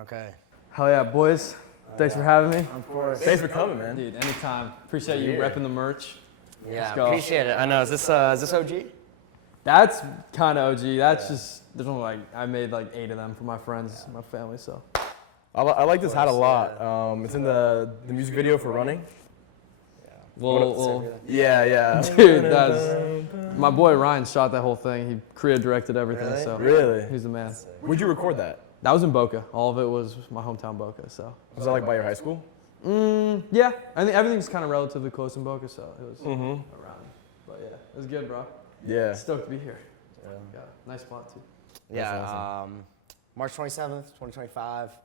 Okay. Hell yeah, boys. Thanks for having me. Of course. Thanks for coming, man. Dude, anytime. Appreciate you repping the merch. Yeah, go. appreciate it. I know. Is this OG? That's kind of OG. That's just, there's only like, I made like 8 of them for my friends, my family, so. I like this hat a lot. It's in the music video for Running. Well, Yeah. dude, my boy Ryan shot that whole thing. He creative directed everything, Really? so. Really? He's the man. Where'd you record that? That was in Boca. All of it was my hometown Boca, so. Was that like by your high school? Yeah, I think everything's kind of relatively close in Boca, so it was Mm-hmm. around. But yeah, it was good, bro. Yeah. Stoked to be here. Yeah, nice spot too. Yeah. awesome. March 27th, 2025.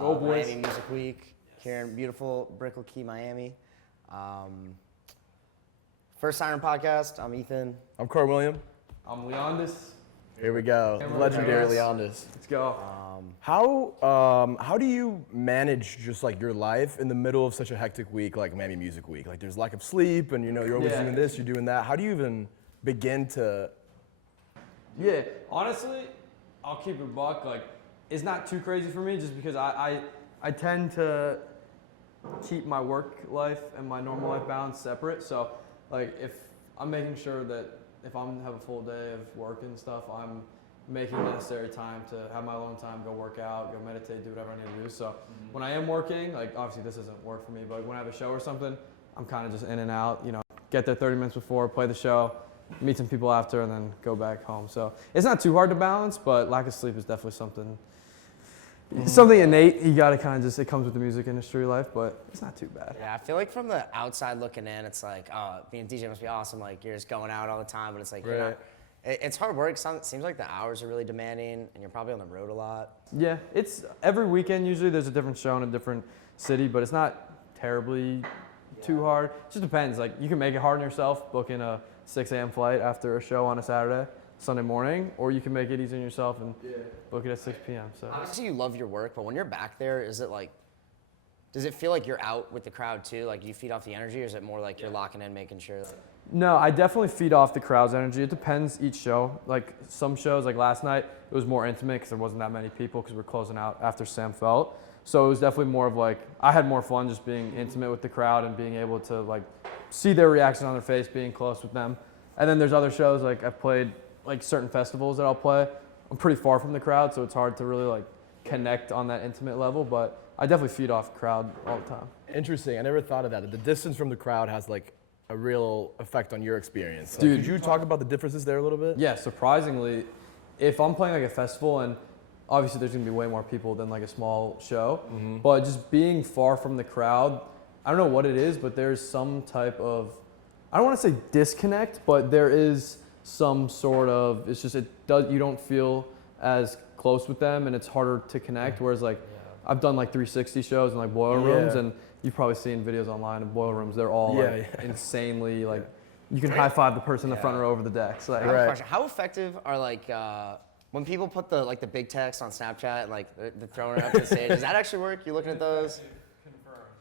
go, boys. Miami Music Week here in beautiful Brickell Key, Miami. First Siren Podcast. I'm Ethan. I'm Carl William. I'm Leondis. Here we go. Camera Legendary guys. Leondis. Let's go. How do you manage just like your life in the middle of such a hectic week like Miami Music Week? Like there's lack of sleep and you're always Yeah. doing this, you're doing that. How do you even begin to? Yeah, honestly, I'll keep it buck. Like, it's not too crazy for me just because I tend to keep my work life and my normal life balance separate. So, like, if I'm making sure that if I'm have a full day of work and stuff, I'm making the necessary time to have my alone time, go work out, go meditate, do whatever I need to do. So when I am working, like obviously this doesn't work for me, but when I have a show or something, I'm kind of just in and out, get there 30 minutes before, play the show, meet some people after, and then go back home. So it's not too hard to balance, but lack of sleep is definitely something innate. You gotta kind of just, it comes with the music industry life, but it's not too bad. Yeah, I feel like from the outside looking in, it's like, oh, being a DJ must be awesome. Like, you're just going out all the time, but it's like, you're not. It's hard work. It seems like the hours are really demanding, and you're probably on the road a lot. Yeah, it's every weekend usually there's a different show in a different city, but it's not terribly too hard. It just depends. Like, you can make it hard on yourself, booking a 6 a.m. flight after a show on a Saturday, Sunday morning, or you can make it easy on yourself and book it at 6 p.m. So Obviously, you love your work, but when you're back there, is it like, does it feel like you're out with the crowd too? Like, you feed off the energy, or is it more like you're locking in, making sure that... No, I definitely feed off the crowd's energy. It depends each show. Like some shows, like last night, it was more intimate because there wasn't that many people because we're closing out after Sam Felt. So it was definitely more of like, I had more fun just being intimate with the crowd and being able to like see their reaction on their face, being close with them. And then there's other shows, like I've played like certain festivals that I'll play. I'm pretty far from the crowd, so it's hard to really like connect on that intimate level, but I definitely feed off the crowd all the time. Interesting. I never thought of that. The distance from the crowd has like a real effect on your experience. Like, Dude. could you talk about the differences there a little bit? Yeah, surprisingly, if I'm playing like a festival and obviously there's gonna be way more people than like a small show, but just being far from the crowd, I don't know what it is, but there's some type of, I don't wanna say disconnect, but there is some sort of, it's just, you don't feel as close with them and it's harder to connect, whereas like, I've done like 360 shows in like boiler rooms, and you've probably seen videos online of boiler rooms. They're all insanely like, you can high five the person in the front row over the decks. Like, I have a question. How effective are like when people put the big text on Snapchat and like they're throwing it up to the stage? Does that actually work? You looking at those?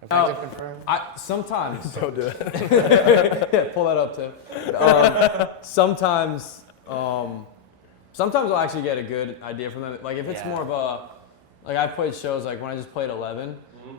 Effective confirm. Sometimes. Don't do it. Yeah, pull that up too. Sometimes I'll actually get a good idea from them. Like if it's more of a, like I've played shows like when I just played 11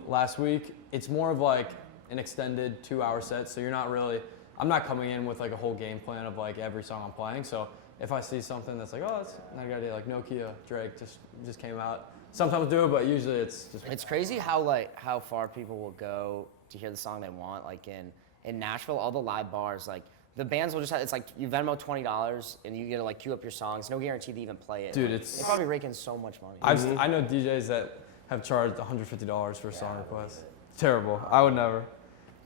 last week, it's more of like an extended 2-hour set. So you're not really, I'm not coming in with like a whole game plan of like every song I'm playing. So if I see something that's like, oh, that's not a good idea, like Nokia, Drake just came out. Sometimes do it, but usually it's just. It's crazy how far people will go to hear the song they want. Like in Nashville, all the live bars, like the bands will just have, it's like you Venmo $20 and you get to like queue up your songs. No guarantee to even play it. Dude, like, it's. They probably rake in so much money. I know DJs that have charged $150 for a song request. Terrible. I would never.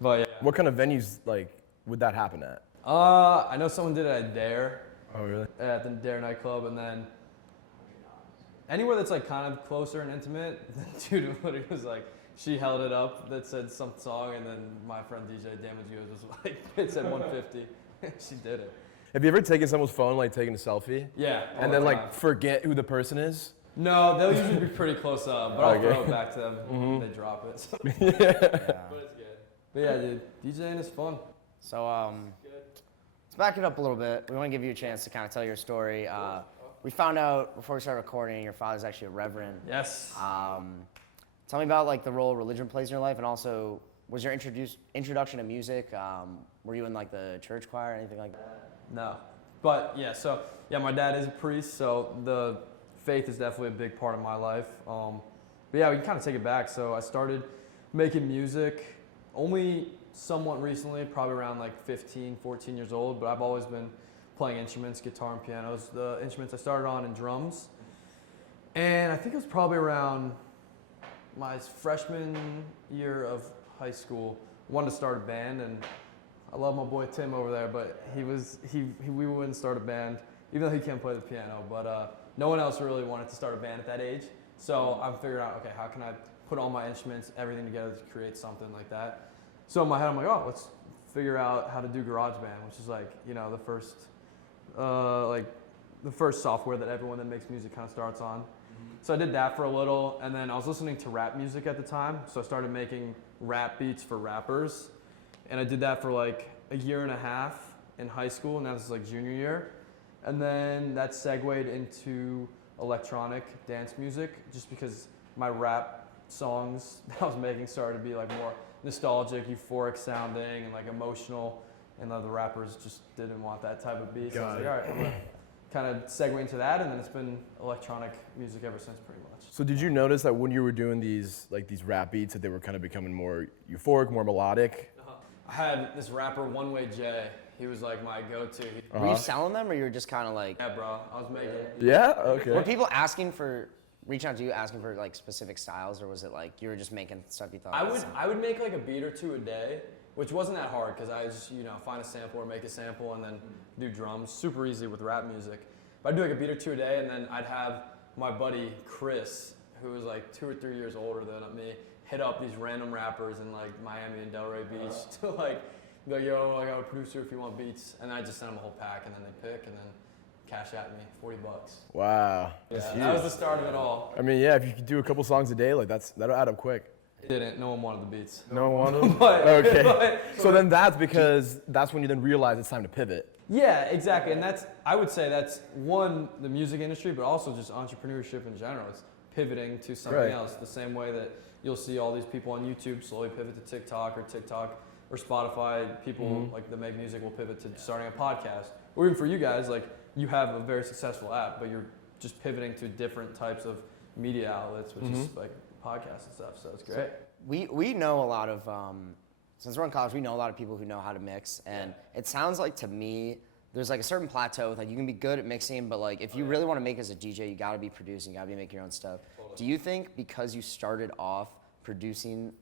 But yeah. What kind of venues like would that happen at? I know someone did it at Dare. Oh really? At the Dare nightclub, and then anywhere that's like kind of closer and intimate. The dude literally was like, she held it up that said some song, and then my friend DJ Damage Goes was like, it said 150. She did it. Have you ever taken someone's phone, like taking a selfie? Yeah. And then like forget who the person is? No, they'll usually be pretty close up, but I'll throw it back to them when they drop it. So. Yeah. But it's good. But yeah, dude, DJing is fun. So let's back it up a little bit. We want to give you a chance to kind of tell your story. we found out before we started recording, your father's actually a reverend. Yes. Tell me about like the role religion plays in your life, and also was your introduction to music? Were you in like the church choir or anything like that? No. But yeah, so yeah, my dad is a priest, so the faith is definitely a big part of my life. But yeah, we can kind of take it back. So I started making music only somewhat recently, probably around like 15, 14 years old, but I've always been playing instruments, guitar and pianos. The instruments I started on and drums. And I think it was probably around my freshman year of high school, wanted to start a band, and I love my boy Tim over there, but we wouldn't start a band, even though he can't play the piano, but no one else really wanted to start a band at that age. So I figured out, okay, how can I put all my instruments, everything together to create something like that? So in my head, I'm like, oh, let's figure out how to do GarageBand, which is like, you know, the first software that everyone that makes music kind of starts on. So I did that for a little, and then I was listening to rap music at the time, so I started making rap beats for rappers, and I did that for like a year and a half in high school, and that was like junior year, and then that segued into electronic dance music, just because my rap songs that I was making started to be like more nostalgic, euphoric sounding, and like emotional, and the rappers just didn't want that type of beat, so I was like, all right, I'm gonna kind of segue into that, and then it's been electronic music ever since, pretty much. So did you notice that when you were doing these rap beats that they were kind of becoming more euphoric, more melodic? I had this rapper, One Way J. He was like my go-to. Were you selling them, or you were just kind of like? Yeah, bro. I was making. Yeah. Okay. Were people reaching out to you asking for like specific styles, or was it like you were just making stuff you thought? I would make like a beat or two a day, which wasn't that hard because I just find a sample or make a sample and then do drums. Super easy with rap music. But I'd do like a beat or two a day, and then I'd have my buddy Chris, who was like 2 or 3 years older than me, hit up these random rappers in like Miami and Delray Beach to like be like, yo, I got a producer if you want beats, and I just send them a whole pack, and then they pick, and then cash at me $40. Wow. Yeah, that was the start of it all. I mean, yeah, if you could do a couple songs a day, like that'll add up quick. It didn't. No one wanted the beats. No one wanted them? But- Okay. So then that's when you then realize it's time to pivot. Yeah, exactly, and I would say that's one, the music industry, but also just entrepreneurship in general. It's pivoting to something else, the same way that you'll see all these people on YouTube slowly pivot to TikTok or Spotify. People like that make music will pivot to starting a podcast, or even for you guys, like you have a very successful app, but you're just pivoting to different types of media outlets, which is like podcasts and stuff. So it's great. We know a lot of since we're in college, we know a lot of people who know how to mix, and it sounds like to me there's like a certain plateau with like you can be good at mixing, but like if you really want to make as a DJ, you got to be producing, you got to be making your own stuff. Do you think because you started off producing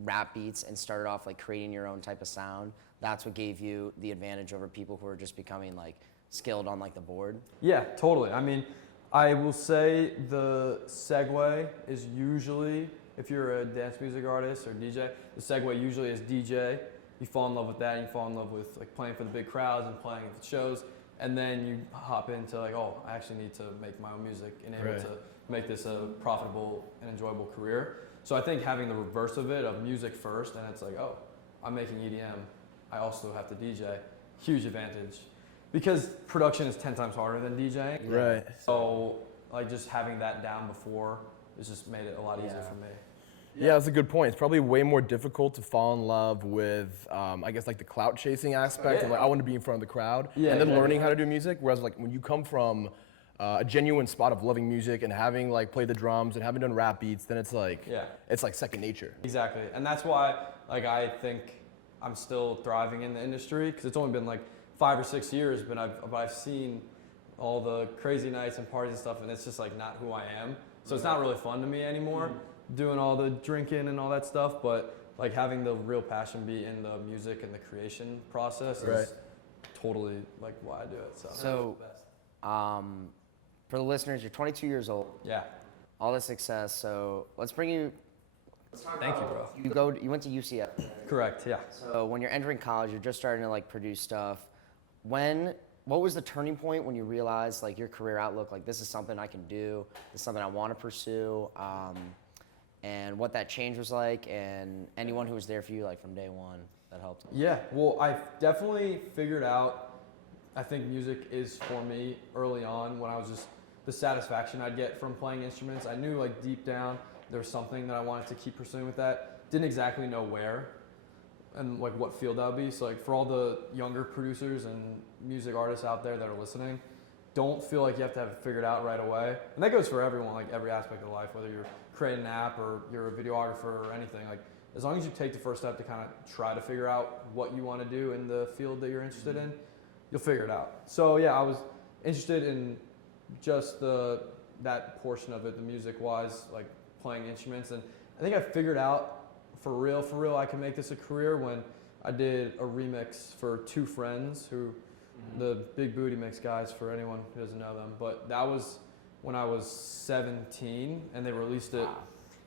rap beats and started off like creating your own type of sound, that's what gave you the advantage over people who are just becoming like skilled on like the board? Yeah, totally. I mean, I will say the segue is usually, if you're a dance music artist or DJ, the segue usually is DJ. You fall in love with that, and you fall in love with like playing for the big crowds and playing at the shows, and then you hop into like, oh, I actually need to make my own music and able to make this a profitable and enjoyable career. So I think having the reverse of it, of music first, and it's like, oh, I'm making EDM, I also have to DJ, huge advantage. Because production is 10 times harder than DJing. Right. So like just having that down before has just made it a lot easier for me. Yeah, that's a good point. It's probably way more difficult to fall in love with, I guess, like the clout chasing aspect of like, I want to be in front of the crowd, and then learning how to do music. Whereas like when you come from a genuine spot of loving music and having like played the drums and having done rap beats, then it's like second nature. Exactly, and that's why like I think I'm still thriving in the industry, because it's only been like 5 or 6 years, but I've seen all the crazy nights and parties and stuff, and it's just like not who I am. So it's not really fun to me anymore. Doing all the drinking and all that stuff, but like having the real passion be in the music and the creation process is totally like why I do it. So for the listeners, you're 22 years old. Yeah. All this success. So let's bring you. Thank you, bro. You went to UCF. Correct. Yeah. So when you're entering college, you're just starting to like produce stuff. What was the turning point when you realized like your career outlook, like this is something I can do, this is something I want to pursue, and what that change was like, and anyone who was there for you like from day one that helped? Yeah, well, I definitely figured out, I think music is for me early on when I was just the satisfaction I'd get from playing instruments. I knew like deep down there was something that I wanted to keep pursuing with that. Didn't exactly know where and like what field that would be. So like for all the younger producers and music artists out there that are listening, don't feel like you have to have it figured out right away. And that goes for everyone, like every aspect of life, whether you're creating an app or you're a videographer or anything. Like as long as you take the first step to kind of try to figure out what you want to do in the field that you're interested in, you'll figure it out. So yeah, I was interested in just that portion of it, the music wise, like playing instruments. And I think I figured out for real, I can make this a career when I did a remix for two friends who, the Big Booty Mix guys, for anyone who doesn't know them. But that was when I was 17 and they released it. Wow.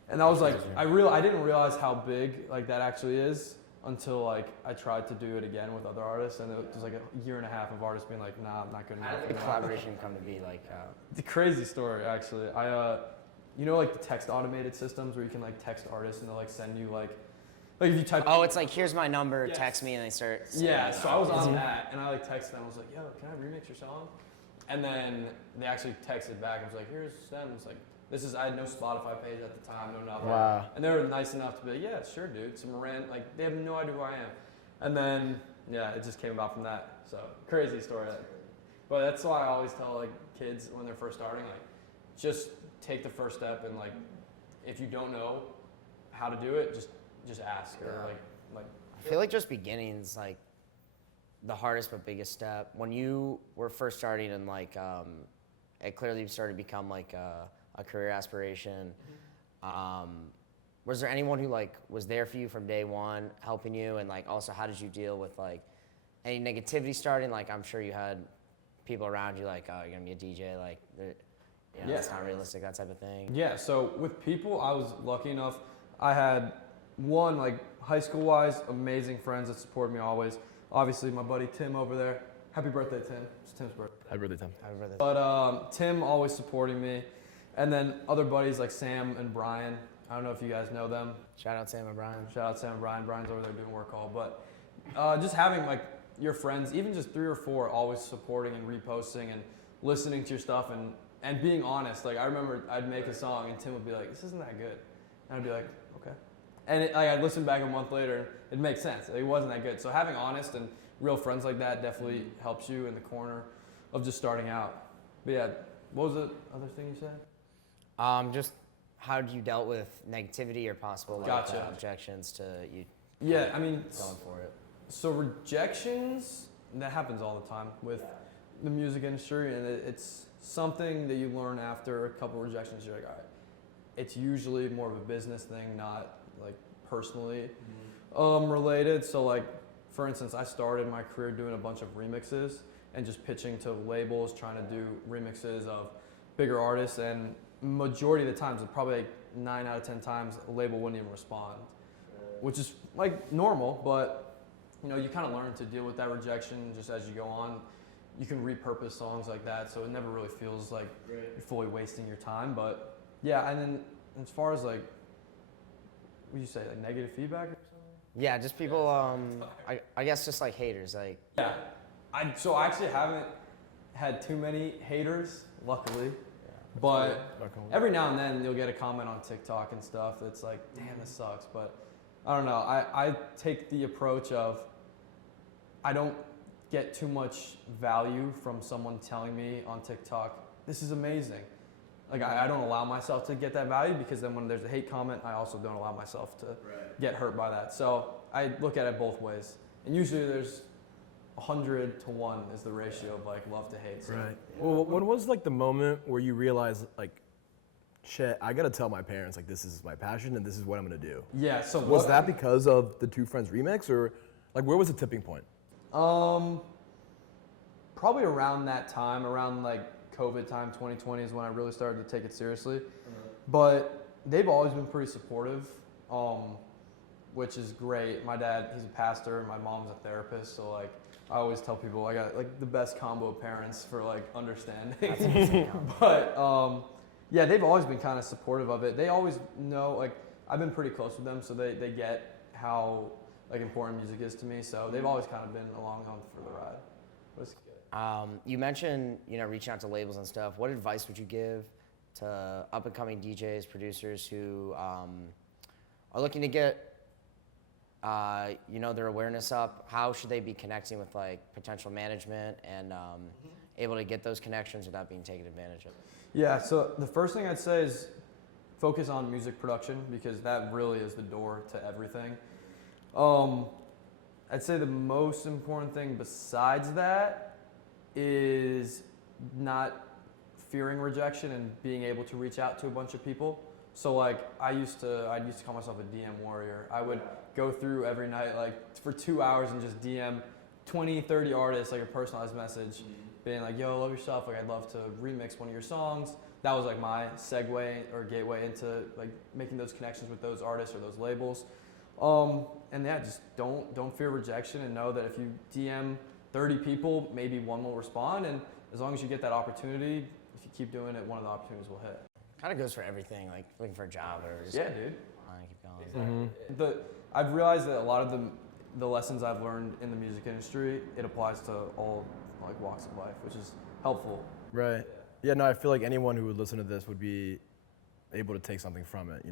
And that was like, I didn't realize how big like that actually is until like I tried to do it again with other artists, and it was like a year and a half of artists being like, nah, I'm not good enough. How did the collaboration come to be like? It's a crazy story actually. You know, like the text automated systems where you can like text artists and they'll like send you like if you type. Oh, it's like, here's my number, text me, and they start. Yeah, so I was on that and I like texted them. I was like, yo, can I remix your song? And then they actually texted back. I was like, here's them. It's like, I had no Spotify page at the time, no nothing. Wow. And they were nice enough to be like, yeah, sure, dude. Some rant, like they have no idea who I am. And then, yeah, it just came about from that. So crazy story. But that's why I always tell like kids when they're first starting, like, just take the first step, and like, if you don't know how to do it, just ask, or like. I feel like just beginning's like the hardest but biggest step. When you were first starting and like, it clearly started to become like a career aspiration. Was there anyone who like was there for you from day one, helping you, and like also how did you deal with like any negativity starting? Like I'm sure you had people around you like, oh, you're gonna be a DJ, like, it's not realistic, that type of thing. Yeah. So with people, I was lucky enough. I had one like high school wise, amazing friends that supported me always. Obviously, my buddy Tim over there. Happy birthday, Tim. It's Tim's birthday. Happy birthday, Tim. Happy birthday. But Tim always supporting me. And then other buddies like Sam and Brian. I don't know if you guys know them. Shout out Sam and Brian. Shout out Sam and Brian. Brian's over there doing work call. But just having like your friends, even just 3 or 4, always supporting and reposting and listening to your stuff and being honest. Like I remember I'd make a song and Tim would be like, this isn't that good. And I'd be like, okay. And I'd listen back a month later and it makes sense. It wasn't that good. So having honest and real friends like that definitely helps you in the corner of just starting out. But yeah, what was the other thing you said? Just how you dealt with negativity or possible like, objections to you. Yeah, I mean, going for it. So rejections, that happens all the time with the music industry, and it's something that you learn after a couple rejections. You're like, all right, it's usually more of a business thing, not like personally related. So like, for instance, I started my career doing a bunch of remixes and just pitching to labels, trying to do remixes of bigger artists, and majority of the times, probably like 9 out of 10 times, a label wouldn't even respond, which is like normal, but you know, you kind of learn to deal with that rejection just as you go on. You can repurpose songs like that, so it never really feels like you're fully wasting your time. But yeah, and then as far as like, what would you say, like negative feedback or something? Yeah, just people, I guess just like haters, like. Yeah, so I actually haven't had too many haters, luckily. But every now and then you'll get a comment on TikTok and stuff that's like, damn, this sucks. But I don't know. I take the approach of I don't get too much value from someone telling me on TikTok, this is amazing. Like I don't allow myself to get that value, because then when there's a hate comment, I also don't allow myself to get hurt by that. So I look at it both ways. And usually there's 100 to 1 is the ratio of like love to hate. So. Right. Well, when was like the moment where you realized like, shit, I gotta tell my parents like this is my passion and this is what I'm gonna do? Yeah. So was that because of the Two Friends remix, or like where was the tipping point? Probably around that time, around like COVID time, 2020 is when I really started to take it seriously. But they've always been pretty supportive, which is great. My dad, he's a pastor, and my mom's a therapist, so like I always tell people I got like the best combo of parents for like understanding. But yeah, they've always been kind of supportive of it. They always know, like I've been pretty close with them, so they get how like important music is to me. So they've always kind of been along on for the ride. But it's good. You mentioned, reaching out to labels and stuff. What advice would you give to up-and-coming DJs, producers who are looking to get, their awareness up? How should they be connecting with potential management and able to get those connections without being taken advantage of? Yeah, so the first thing I'd say is focus on music production because that really is the door to everything. I'd say the most important thing besides that is not fearing rejection and being able to reach out to a bunch of people. So I used to call myself a DM warrior. I would go through every night for 2 hours and just DM 20, 30 artists a personalized message being yo, love your stuff. I'd love to remix one of your songs. That was my segue or gateway into making those connections with those artists or those labels. And yeah, just don't fear rejection and know that if you DM 30 people, maybe one will respond. And as long as you get that opportunity, if you keep doing it, one of the opportunities will hit. Kind of goes for everything, looking for a job or just yeah, dude. Keep going. Exactly. I've realized that a lot of the lessons I've learned in the music industry, it applies to all walks of life, which is helpful. Right. Yeah, no, I feel like anyone who would listen to this would be able to take something from it,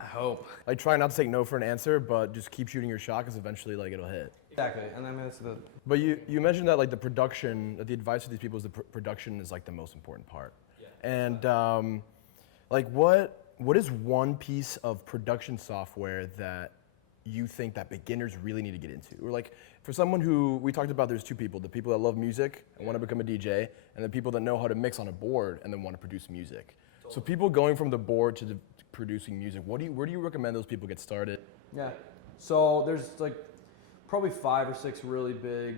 I hope. Try not to take no for an answer, but just keep shooting your shot because eventually it'll hit. Exactly, and then it's the... But you mentioned that the production, that the advice to these people is the production is the most important part. Yeah. And what is one piece of production software that you think that beginners really need to get into? Or for someone who, we talked about there's two people, the people that love music and want to become a DJ, and the people that know how to mix on a board and then want to produce music. So people going from the board to producing music, where do you recommend those people get started? Yeah, so there's probably 5 or 6 really big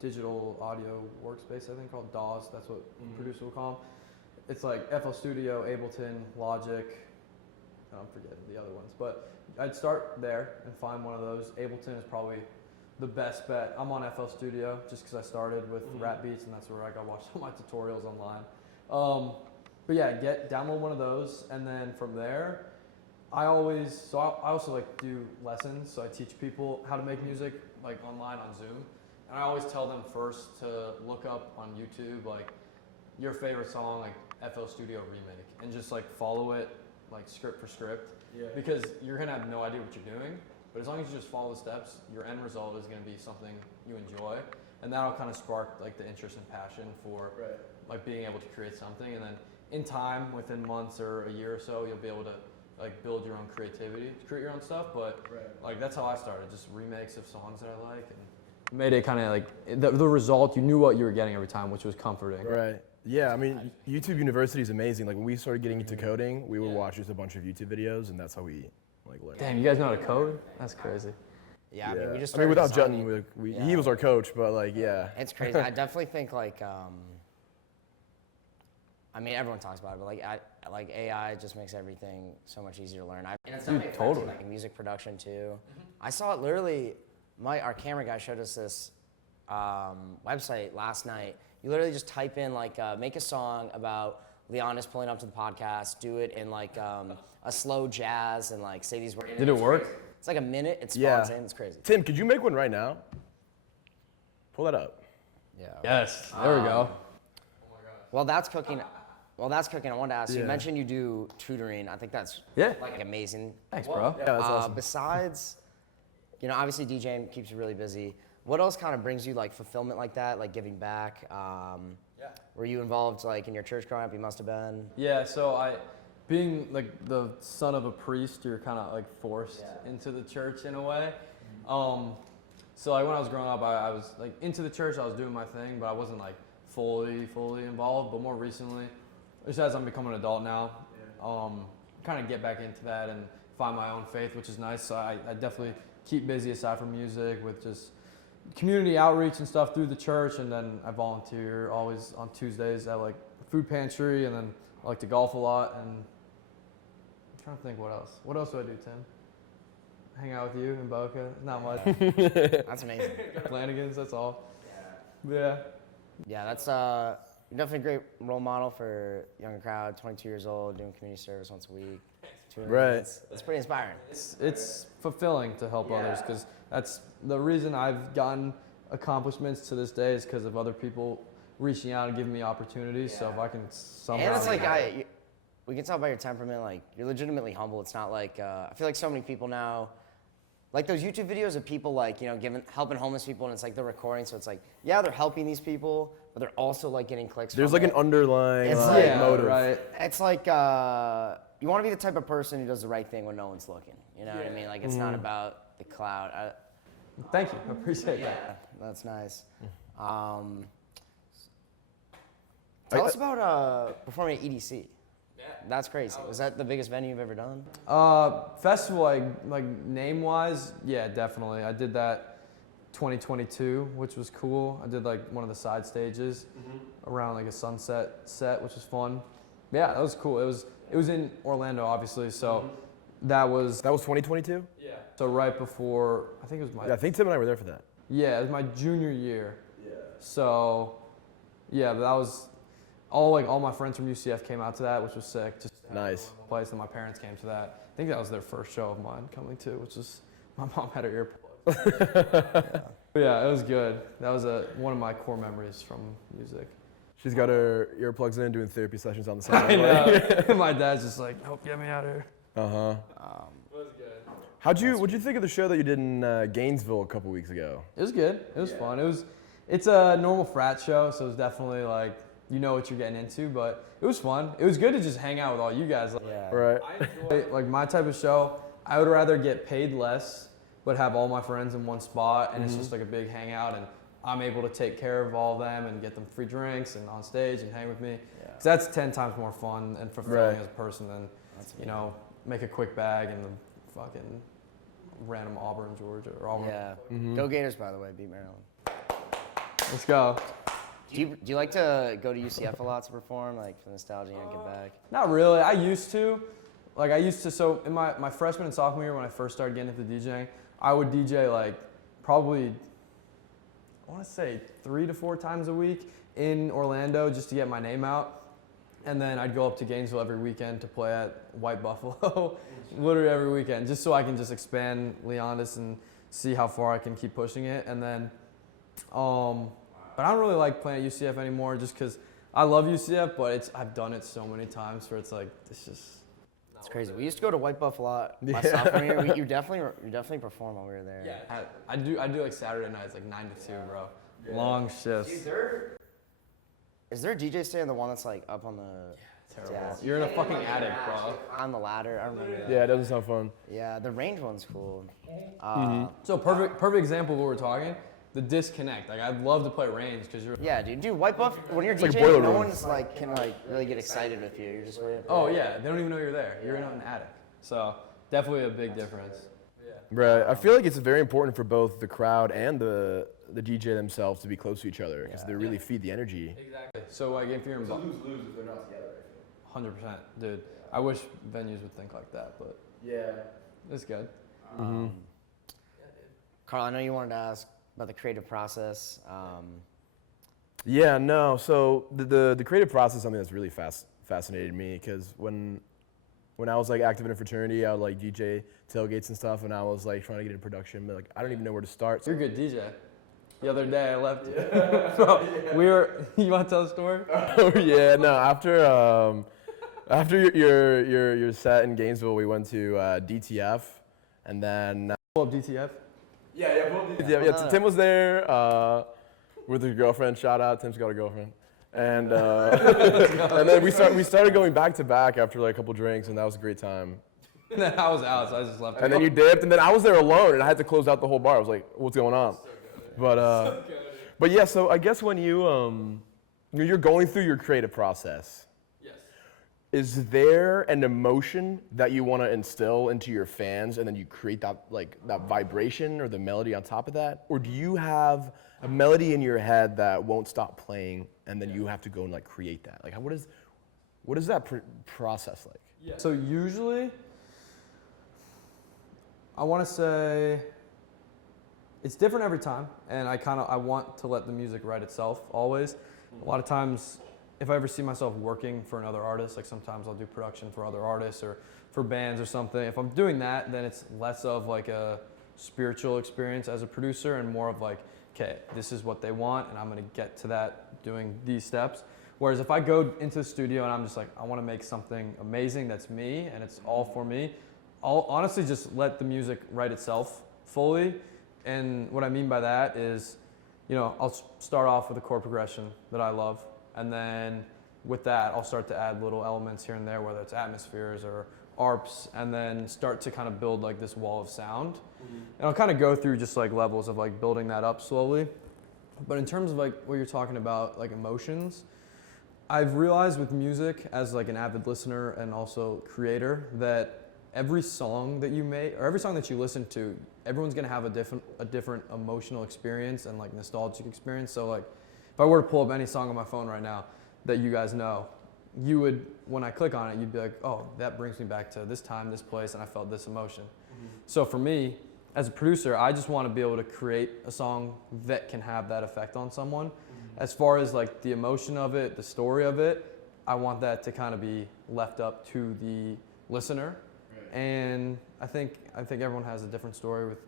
digital audio workspace, I think called DAWs, that's what producer will call them. It's FL Studio, Ableton, Logic, I'm forgetting the other ones, but I'd start there and find one of those. Ableton is probably the best bet. I'm on FL Studio just because I started with rap beats and that's where I watched all my tutorials online. But yeah, download one of those, and then from there, I also do lessons, so I teach people how to make music online on Zoom, and I always tell them first to look up on YouTube your favorite song, FL Studio remake, and just follow it script for script, because you're gonna have no idea what you're doing, but as long as you just follow the steps, your end result is gonna be something you enjoy, and that'll kind of spark the interest and passion for being able to create something, and then in time, within months or a year or so, you'll be able to build your own creativity to create your own stuff. But that's how I started, just remakes of songs that I like, and made it kind of the result. You knew what you were getting every time, which was comforting. Right. Yeah, I mean, YouTube University is amazing. When we started getting into coding, we would watch just a bunch of YouTube videos, and that's how we learned. Damn, you guys know how to code? That's crazy. Yeah, I mean, we just I mean, without designing. Jutton, he was our coach, but yeah. It's crazy. I definitely think I mean, everyone talks about it, but AI just makes everything so much easier to learn. And it's definitely totally. Music production too. I saw it literally. Our camera guy showed us this website last night. You literally just type in make a song about Leondis pulling up to the podcast, do it in a slow jazz and say these words. Did it work? It's a minute. It spawns in. It's crazy. Tim, could you make one right now? Pull that up. Yeah. Yes. There we go. Well, that's cooking. I wanted to ask you. You mentioned you do tutoring. I think that's amazing. Thanks, bro. Yeah, that's awesome. Besides, obviously DJing keeps you really busy. What else kind of brings you fulfillment like that, giving back? Were you involved in your church growing up? You must have been. Yeah. So being the son of a priest, you're kind of forced into the church in a way. So when I was growing up, I was into the church. I was doing my thing, but I wasn't fully involved. But more recently, just as I'm becoming an adult now, kind of get back into that and find my own faith, which is nice. So I definitely keep busy aside from music with just community outreach and stuff through the church, and then I volunteer always on Tuesdays at food pantry, and then I like to golf a lot, and I'm trying to think what else. What else do I do, Tim? Hang out with you in Boca? Not much. That's amazing. Flanagan's, that's all. Yeah. Yeah, that's you're definitely a great role model for younger crowd, 22 years old, doing community service once a week. Right. It's pretty inspiring. It's fulfilling to help others, because that's the reason I've gotten accomplishments to this day is because of other people reaching out and giving me opportunities. So if I can somehow. And it's like we can talk about your temperament. Like you're legitimately humble. It's not like I feel like so many people now, like those YouTube videos of people like helping homeless people, and it's like they're recording. So it's like they're helping these people, but they're also like getting clicks. There's from like it. an underlying It's motive. Right. It's like you want to be the type of person who does the right thing when no one's looking. You know what I mean? Like it's not about the clout. Thank you. I appreciate that. That's nice. Tell us about performing at EDC. Yeah. That's crazy. Was that the biggest venue you've ever done? Festival, like name-wise, yeah, definitely. I did that 2022, which was cool. I did like one of the side stages around like a sunset set, which was fun. Yeah, that was cool. It was in Orlando, obviously, so that was 2022? Yeah. So right before, I think it was my. Yeah, I think Tim and I were there for that. Yeah, it was my junior year. Yeah. So, yeah, but that was all my friends from UCF came out to that, which was sick. Just nice. Place, and my parents came to that. I think that was their first show of mine coming to, which was my mom had her earplugs. Yeah, it was good. That was one of my core memories from music. She's got her earplugs in, doing therapy sessions on the side. I know. My dad's just like, nope, get me out of here. It was good. What'd you think of the show that you did in Gainesville a couple weeks ago? It was good. It was fun. It's a normal frat show, so it's definitely like you know what you're getting into, but it was fun. It was good to just hang out with all you guys. Right. Like my type of show, I would rather get paid less, but have all my friends in one spot, and it's just like a big hangout, and I'm able to take care of all of them and get them free drinks and on stage and hang with me. Because that's 10 times more fun and fulfilling as a person than, make a quick bag in the fucking random Auburn, Georgia, or Auburn. Yeah. Go Gators, by the way, beat Maryland. Let's go. Do you like to go to UCF a lot to perform, like for nostalgia and get back? Not really. I used to. So in my freshman and sophomore year when I first started getting into DJing, I would DJ like probably, I want to say 3 to 4 times a week in Orlando just to get my name out. And then I'd go up to Gainesville every weekend to play at White Buffalo, literally every weekend, just so I can just expand Leondis and see how far I can keep pushing it. And then, but I don't really like playing at UCF anymore just because I love UCF, but I've done it so many times where it's like, It's crazy. We used to go to White Buffalo my sophomore year. You definitely perform while we were there. Yeah, I do like Saturday nights, like 9 to 2, bro. Yeah. Long shifts. Is there a DJ stand, the one that's like up on the? Terrible. Yeah. You're in a fucking attic, bro. On the ladder, I remember that. Yeah, it doesn't sound fun. Yeah, the range one's cool. So perfect example of what we're talking. The disconnect. Like I'd love to play range because you're. Yeah, dude. White Buff. When you're like DJing, no room. one's like can like really get excited with you. You're just way up there. Oh yeah, they don't even know you're there. You're in an attic. So definitely a big difference. Yeah. Right. I feel like it's very important for both the crowd and the DJ themselves to be close to each other because they really feed the energy. Exactly. So like if you're in lose if they're not together. 100%, dude. I wish venues would think like that, but yeah, it's good. Carl, I know you wanted to ask about the creative process. Yeah, no. So the creative process is something that's really fascinated me because when I was like active in a fraternity, I would like DJ tailgates and stuff, and I was like trying to get into production, but like I don't even know where to start. You're a good DJ. The other day I left you. So you want to tell the story? Oh yeah, no. After your set in Gainesville, we went to DTF, and then Pull up DTF. Yeah, yeah. Tim was there with his girlfriend. Shout out, Tim's got a girlfriend, and and then we started going back to back after like a couple drinks, and that was a great time. And then I was out, so I just left. And then you dipped, and then I was there alone, and I had to close out the whole bar. I was like, "What's going on?" But yeah. So I guess when you're going through your creative process. Is there an emotion that you want to instill into your fans and then you create that vibration or the melody on top of that? Or do you have a melody in your head that won't stop playing and then you have to go and like create that? Like what is that process like? Yeah. So usually I want to say it's different every time, and I want to let the music write itself always. A lot of times if I ever see myself working for another artist, like sometimes I'll do production for other artists or for bands or something. If I'm doing that, then it's less of like a spiritual experience as a producer and more of like okay, this is what they want, and I'm gonna get to that doing these steps. Whereas if I go into the studio and I'm just like, I wanna make something amazing that's me, and it's all for me, I'll honestly just let the music write itself fully. And what I mean by that is, I'll start off with a chord progression that I love, and then with that, I'll start to add little elements here and there, whether it's atmospheres or arps, and then start to kind of build like this wall of sound. And I'll kind of go through just like levels of like building that up slowly. But in terms of like what you're talking about, like emotions, I've realized with music as like an avid listener and also creator that every song that you make or every song that you listen to, everyone's gonna have a different emotional experience and like nostalgic experience. So like if I were to pull up any song on my phone right now that you guys know, you would, when I click on it, you'd be like, oh, that brings me back to this time, this place, and I felt this emotion. So for me, as a producer, I just want to be able to create a song that can have that effect on someone. As far as like the emotion of it, the story of it, I want that to kind of be left up to the listener. And I think everyone has a different story with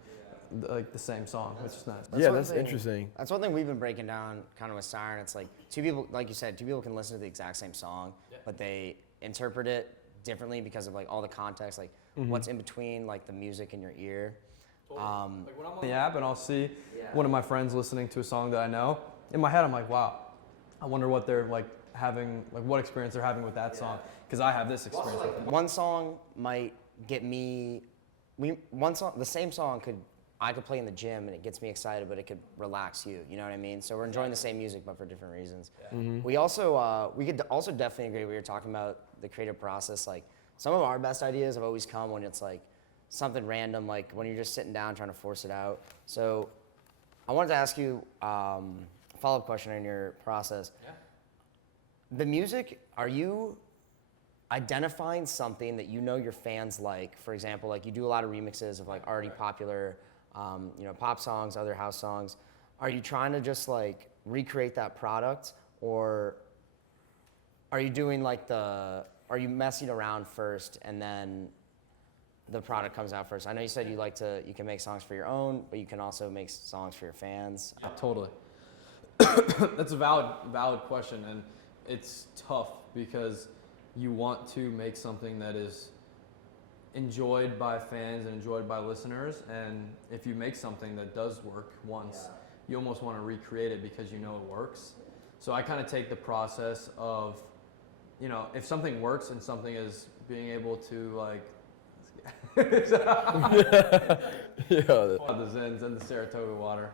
like the same song, which is nice. That's interesting. That's one thing we've been breaking down kind of with Siren. It's like two people, like you said, two people can listen to the exact same song, but they interpret it differently because of like all the context, like what's in between like the music in your ear. Like when I'm on the app and I'll see one of my friends listening to a song that I know, in my head I'm like, wow, I wonder what they're like having, like what experience they're having with that song, because I have this experience with it. One song might get me, the same song I could play in the gym and it gets me excited, but it could relax you. You know what I mean? So we're enjoying the same music, but for different reasons. We also, we could also definitely agree. We were talking about the creative process. Like some of our best ideas have always come when it's like something random, like when you're just sitting down trying to force it out. So I wanted to ask you a follow-up question on your process. The music, are you identifying something that you know your fans like? For example, like you do a lot of remixes of like already popular pop songs, other house songs. Are you trying to just like recreate that product, or are you doing like are you messing around first and then the product comes out first? I know you said you can make songs for your own, but you can also make songs for your fans. Totally. That's a valid question, and it's tough because you want to make something that is enjoyed by fans and enjoyed by listeners, and if you make something that does work once, you almost want to recreate it because you know it works. So I kind of take the process of, if something works and something is being able to like the Zins and the Saratoga water.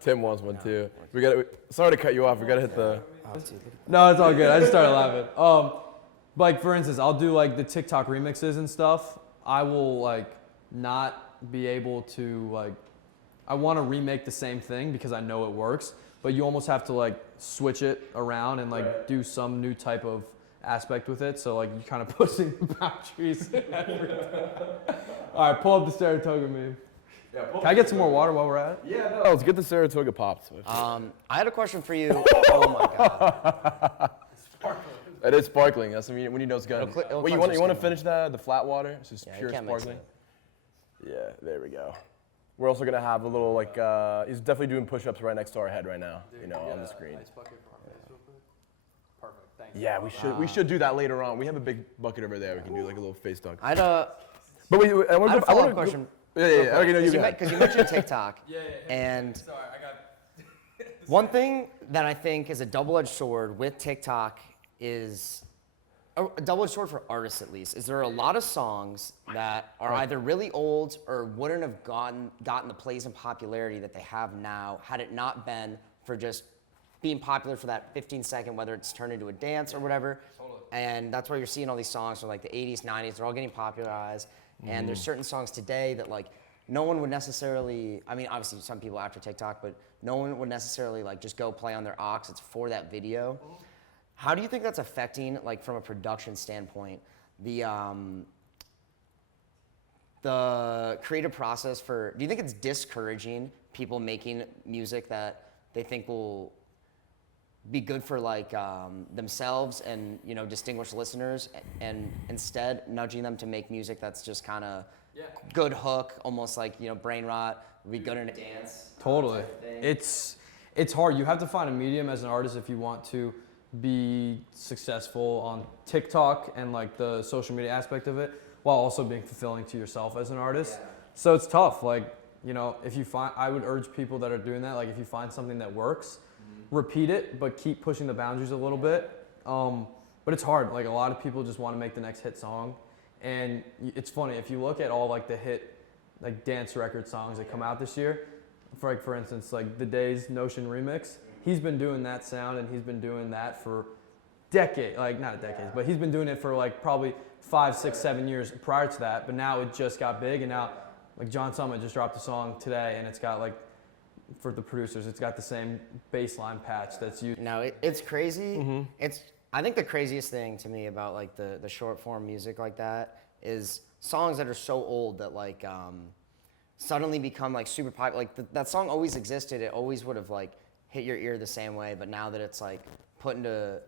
Tim wants one too. Sorry to cut you off. We gotta hit the. No, it's all good. I just started laughing. Like for instance, I'll do like the TikTok remixes and stuff. I will like not be able to like. I want to remake the same thing because I know it works, but you almost have to like switch it around and like do some new type of aspect with it. So like you kind of pushing the boundaries. All right, pull up the Saratoga meme. Can I get some more water while we're at it? Yeah, no. Let's get the Saratoga popped. I had a question for you. Oh my God. It is sparkling. That's when you know it's good. It'll Wait, you want to finish the flat water? It's just Yeah, pure you can't mix sparkling. it. Yeah, there we go. We're also gonna have a little like he's definitely doing push-ups right next to our head right now. On the screen. Perfect. Thank you. Yeah, we should do that later on. We have a big bucket over there. We can do like a little face dunk. I had a I want to follow-up question. Yeah. Okay, no, you got. Because you mentioned TikTok. And Sorry, I got. one thing that I think is a double-edged sword with TikTok is a double-edged sword for artists at least. Is there are a lot of songs that are either really old or wouldn't have gotten the plays and popularity that they have now had it not been for just being popular for that 15-second, whether it's turned into a dance or whatever. Totally. And that's why you're seeing all these songs from like the 80s, 90s. They're all getting popularized. And there's certain songs today that like no one would necessarily, I mean, obviously some people after TikTok, but no one would necessarily like just go play on their aux. It's for that video. How do you think that's affecting, like from a production standpoint, the creative process for, do you think it's discouraging people making music that they think will be good for like themselves and distinguished listeners, and instead nudging them to make music that's just kind of good hook, almost like brain rot, be good in a dance. Totally. type thing. It's hard. You have to find a medium as an artist if you want to be successful on TikTok and like the social media aspect of it, while also being fulfilling to yourself as an artist. Yeah. So it's tough. Like, you know, I would urge people that are doing that, like if you find something that works, repeat it, but keep pushing the boundaries a little bit. But it's hard. Like a lot of people just want to make the next hit song. And it's funny, if you look at all like the hit, like dance record songs that come out this year, for instance, like The Days Notion remix, he's been doing that sound and he's been doing that for decades, like not a decade, but he's been doing it for like probably 5, 6, 7 years prior to that. But now it just got big, and now like John Summit just dropped a song today, and it's got like, for the producers, it's got the same bass line patch that's used. No, it's crazy. I think the craziest thing to me about like the short form music like that is songs that are so old that like suddenly become like super popular. Like that song always existed. It always would have like hit your ear the same way, but now that it's like put into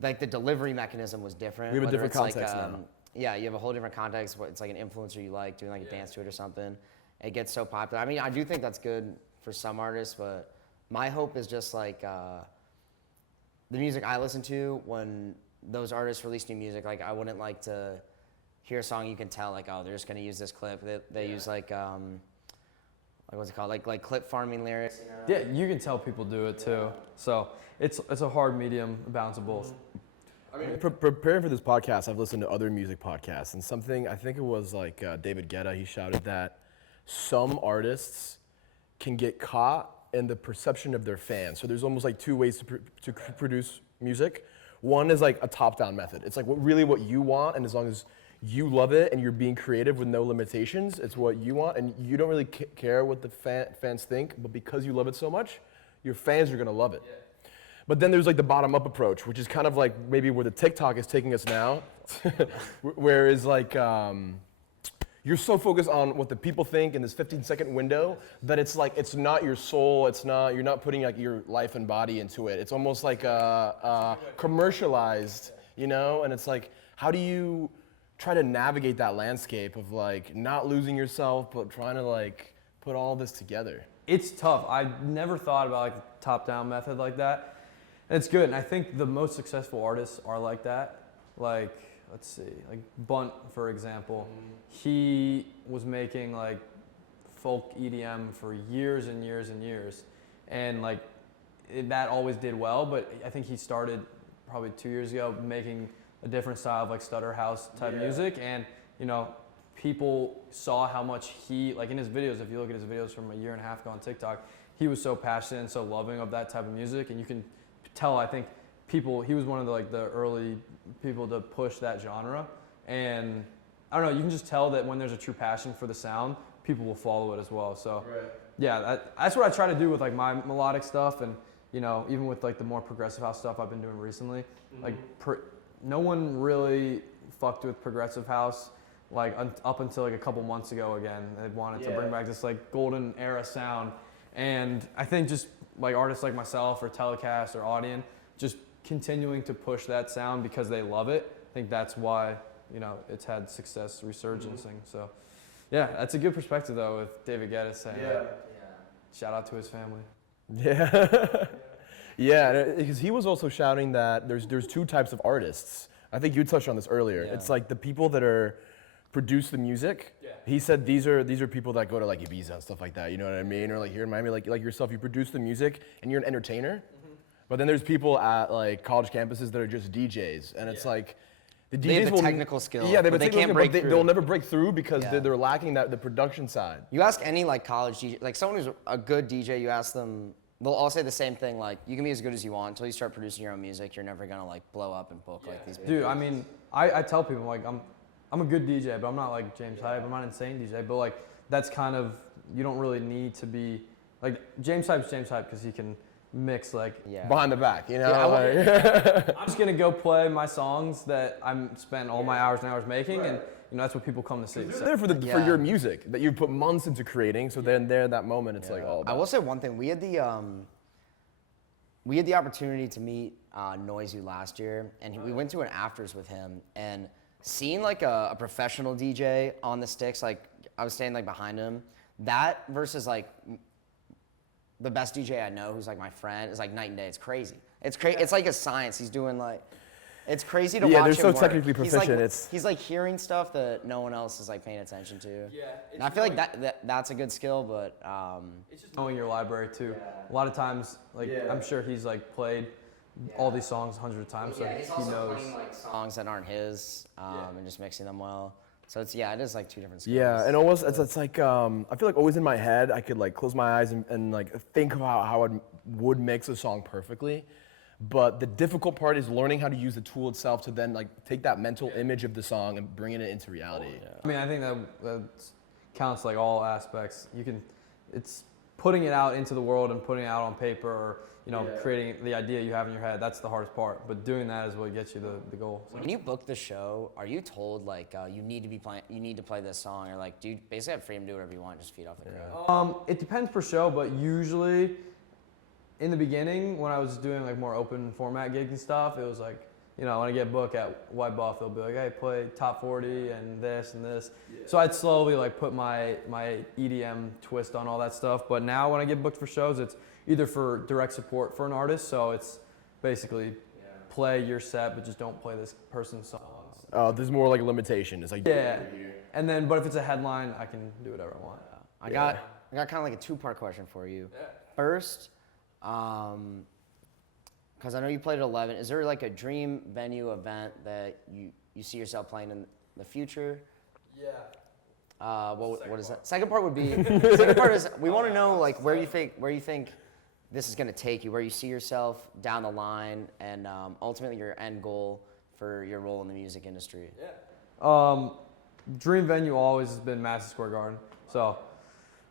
like the delivery mechanism was different. We have a whether different it's context like, now. Yeah, you have a whole different context. It's like an influencer you like doing like a dance to it or something. It gets so popular. I mean, I do think that's good for some artists, but my hope is just like the music I listen to when those artists release new music. Like I wouldn't like to hear a song you can tell like, oh, they're just gonna use this clip. They use like what's it called? Like clip farming lyrics. You know? Yeah, you can tell people do it too. So it's a hard medium, a balance of both. I mean, preparing for this podcast, I've listened to other music podcasts, and something, I think it was like David Guetta, he shouted that some artists can get caught in the perception of their fans. So there's almost like two ways to produce music. One is like a top-down method. It's like really what you want, and as long as you love it and you're being creative with no limitations, it's what you want, and you don't really care what the fans think, but because you love it so much, your fans are gonna love it. Yeah. But then there's like the bottom-up approach, which is kind of like maybe where the TikTok is taking us now, whereas like you're so focused on what the people think in this 15-second window that it's like it's not your soul, you're not putting like your life and body into it. It's almost like commercialized, you know? And it's like, how do you try to navigate that landscape of like not losing yourself, but trying to like put all this together? It's tough. I never thought about like the top-down method like that. And it's good, and I think the most successful artists are like that. Like, let's see, like Bunt, for example. He was making like folk EDM for years and years and years. And like, that always did well, but I think he started probably 2 years ago making a different style of like stutter house type music. And, you know, people saw how much he, like in his videos, if you look at his videos from a year and a half ago on TikTok, he was so passionate and so loving of that type of music. And you can tell, I think, he was one of the, like the early people to push that genre. And I don't know, you can just tell that when there's a true passion for the sound, people will follow it as well. So yeah, that's what I try to do with like my melodic stuff, and you know, even with like the more progressive house stuff I've been doing recently. Like no one really fucked with progressive house like up until like a couple months ago again. They wanted to bring back this like golden era sound. And I think just like artists like myself or Telecast or Audien just continuing to push that sound because they love it. I think that's why, you know, it's had success resurgencing. So yeah, that's a good perspective though with David Guetta saying that. Shout out to his family. Yeah. Yeah, because he was also shouting that there's two types of artists. I think you touched on this earlier. Yeah. It's like the people that produce the music. Yeah. He said these are people that go to like Ibiza and stuff like that. You know what I mean? Or like here in Miami, like yourself, you produce the music and you're an entertainer. But then there's people at like college campuses that are just DJs, and it's like the DJs they have the technical skill. Yeah, but they can't break through. They'll never break through because they're lacking the production side. You ask any like college DJ, like someone who's a good DJ, you ask them, they'll all say the same thing. Like you can be as good as you want until you start producing your own music. You're never gonna like blow up and book like these. Dude, I mean, I tell people like I'm a good DJ, but I'm not like James Hype. I'm not an insane DJ, but like that's kind of, you don't really need to be like James Hype's James Hype because he can mix like behind the back, you know. I'm just gonna go play my songs that I'm spent all my hours and hours making, and you know that's what people come to see. So. They're for your music that you put months into creating. So then there, that moment, it's like all about. I will say one thing: we had the opportunity to meet Noisy last year, and we went to an afters with him, and seeing like a professional DJ on the sticks, like I was standing like behind him. that versus like the best DJ I know, who's like my friend, is like night and day. It's crazy. It's like a science. He's doing like, it's crazy to watch him they're so work. technically proficient. He's like hearing stuff that no one else is like paying attention to. Yeah. And I feel like that's a good skill, but It's just knowing your library too. A lot of times, like I'm sure he's like played all these songs 100 times, so he's he also knows. playing like songs that aren't his, and just mixing them well. So it is like two different skills. Yeah, and almost it's like I feel like always in my head I could like close my eyes and like think about how I would mix a song perfectly, but the difficult part is learning how to use the tool itself to then like take that mental image of the song and bringing it into reality. I mean, I think that counts like all aspects. It's putting it out into the world and putting it out on paper, or creating the idea you have in your head. That's the hardest part. But doing that is what gets you the goal. So. When you book the show, are you told like you need to play this song, or like do you basically have freedom to do whatever you want, just feed off the crowd? It depends per show, but usually in the beginning when I was doing like more open format gigs and stuff, it was like, when I get booked at White Buff, they'll be like, hey, play top 40 and this and this. Yeah. So I'd slowly like put my EDM twist on all that stuff. But now when I get booked for shows, it's either for direct support for an artist. So it's basically play your set, but just don't play this person's songs. Oh, there's more like a limitation. It's like and then, but if it's a headline, I can do whatever I want. I got kind of like a two-part question for you. Yeah. First, because I know you played at 11. Is there like a dream venue event that you see yourself playing in the future? Yeah. What is that? Second part would be. Second part is we want to know like where you think this is going to take you, where you see yourself down the line, and ultimately your end goal for your role in the music industry. Yeah. Dream venue always has been Madison Square Garden. So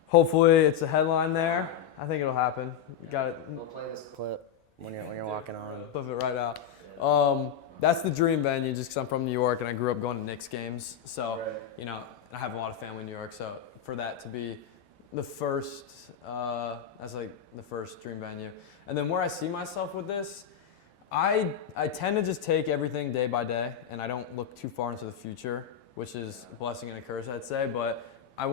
hopefully it's a headline there. I think it'll happen. Got it. We'll play this clip when you're walking on. Flip it right out. That's the dream venue, just because I'm from New York and I grew up going to Knicks games. So, I have a lot of family in New York. So for that to be the first, that's like the first dream venue. And then where I see myself with this, I tend to just take everything day by day, and I don't look too far into the future, which is a blessing and a curse, I'd say. But I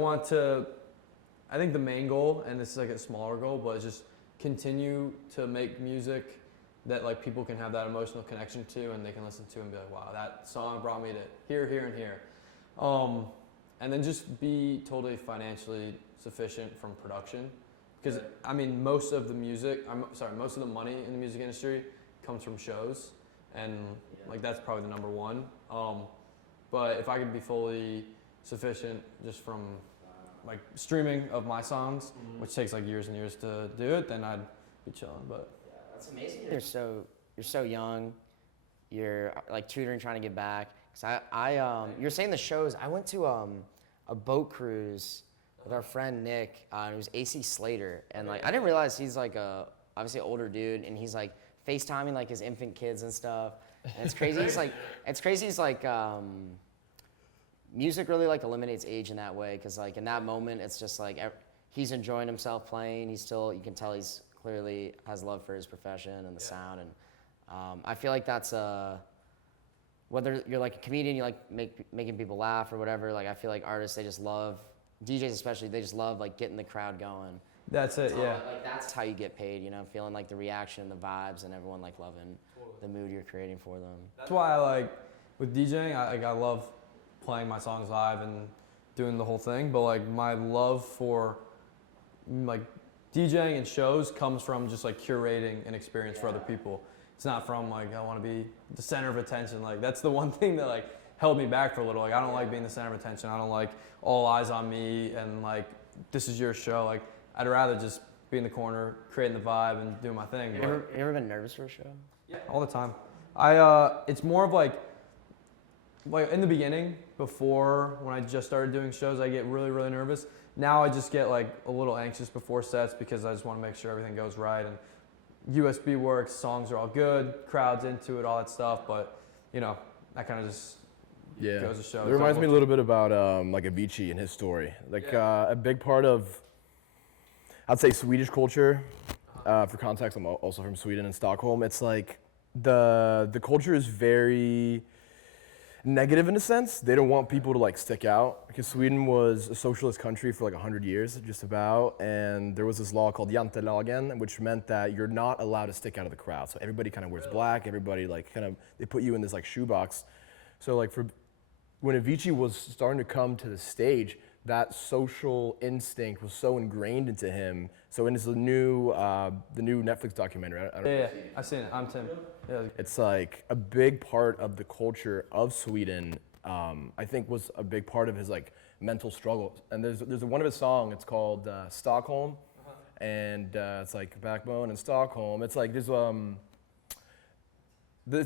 think the main goal, and this is like a smaller goal, but it's just continue to make music that like people can have that emotional connection to, and they can listen to and be like, wow, that song brought me to here, here, and here. And then just be totally financially sufficient from production. Because I mean, most of the money in the music industry comes from shows, and like that's probably the number one. But if I could be fully sufficient just from like streaming of my songs, which takes like years and years to do it, then I'd be chilling. But that's amazing. You're so young. You're like tutoring, trying to get back. Cause you're saying the shows. I went to a boat cruise with our friend Nick. And it was AC Slater, and like I didn't realize he's like obviously an older dude, and he's like FaceTiming like his infant kids and stuff. And it's crazy. He's like music really like eliminates age in that way, because like in that moment it's just like he's enjoying himself playing. You can tell he's clearly has love for his profession and the sound, and I feel like that's whether you're like a comedian, you like making people laugh or whatever. Like I feel like artists, they just love, DJs especially, they just love like getting the crowd going. That's it, yeah. Like that's how you get paid, feeling like the reaction and the vibes and everyone like loving the mood you're creating for them. That's why I like with DJing, I love playing my songs live and doing the whole thing, but like my love for like DJing and shows comes from just like curating an experience for other people. It's not from like I want to be the center of attention. Like that's the one thing that like held me back for a little. Like I don't like being the center of attention. I don't like all eyes on me and like this is your show. Like I'd rather just be in the corner, creating the vibe and doing my thing. You ever been nervous for a show? Yeah, all the time. It's more of like in the beginning, before when I just started doing shows, I get really, really nervous. Now I just get like a little anxious before sets because I just want to make sure everything goes right and USB works, songs are all good, crowd's into it, all that stuff. But that kind of just goes to show. It reminds me a little bit about like Avicii and his story. Like a big part of, I'd say, Swedish culture. For context, I'm also from Sweden and Stockholm. It's like the culture is very. negative in a sense. They don't want people to like stick out because Sweden was a socialist country for like 100 years, just about. And there was this law called jantelagen, which meant that you're not allowed to stick out of the crowd. So everybody kind of wears black. Everybody like kind of, they put you in this like shoebox. So like when Avicii was starting to come to the stage, that social instinct was so ingrained into him. So in the new Netflix documentary, I don't know. Yeah, I've seen it. I'm Tim. Yeah. It's like a big part of the culture of Sweden. I think was a big part of his like mental struggle. And there's one of his songs. It's called Stockholm, and it's like Backbone in Stockholm. It's like it's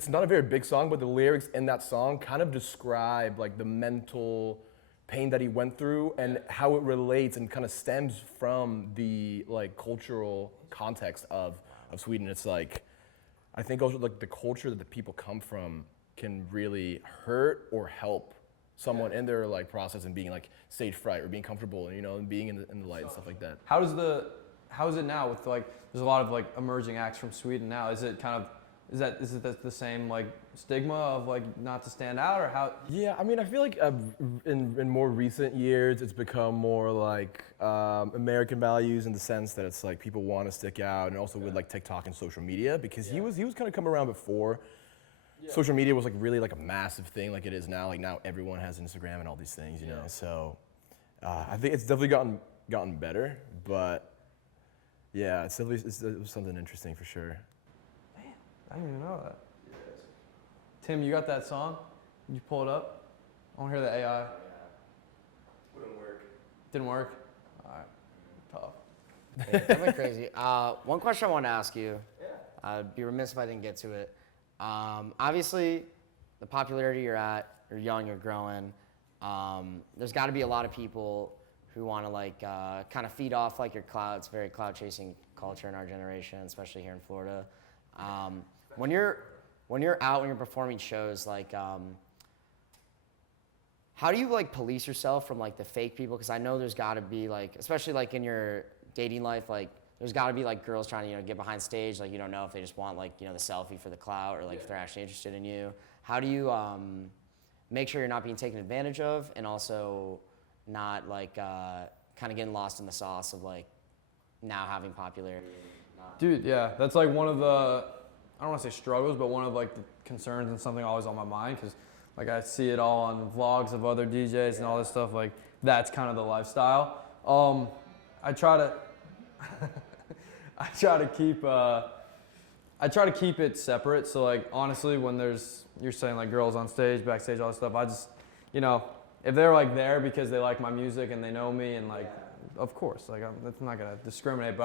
not a very big song, but the lyrics in that song kind of describe like the mental pain that he went through and how it relates and kind of stems from the like cultural context of Sweden. It's like, I think also like the culture that the people come from can really hurt or help someone in their like process and being like stage fright or being comfortable and, you know, and being in the light and stuff like that. How is it now with like, there's a lot of like emerging acts from Sweden now. Is it kind of, is it the same like stigma of like not to stand out, or how? Yeah, I mean, I feel like in more recent years, it's become more like American values in the sense that it's like people want to stick out, and also with like TikTok and social media, because he was kind of coming around before. Social media was like really like a massive thing like it is now. Like now everyone has Instagram and all these things, you know. So I think it's definitely gotten better, but yeah, it was something interesting for sure. I didn't even know that. Tim, you got that song? Did you pull it up? I want to hear the AI. Wouldn't work. Didn't work? All right. Tough. That went crazy. One question I want to ask you. I'd be remiss if I didn't get to it. Obviously, the popularity you're at, you're young, you're growing. There's got to be a lot of people who want to like kind of feed off like your cloud. It's very cloud chasing culture in our generation, especially here in Florida. When you're out, when you're performing shows, like, how do you like police yourself from like the fake people? Because I know there's got to be like, especially like in your dating life, like there's got to be like girls trying to, you know, get behind stage. Like you don't know if they just want like, you know, the selfie for the clout, or like if they're actually interested in you. How do you make sure you're not being taken advantage of, and also not like kind of getting lost in the sauce of like now having popularity? Dude, yeah, that's like one of the, I don't want to say struggles, but one of like the concerns and something always on my mind, because like I see it all on vlogs of other DJs and all this stuff. Like that's kind of the lifestyle. I try to, I try to keep it separate. So like honestly, when you're saying like girls on stage, backstage, all this stuff, I just, you know, if they're like there because they like my music and they know me, and like, of course, like that's not gonna discriminate, but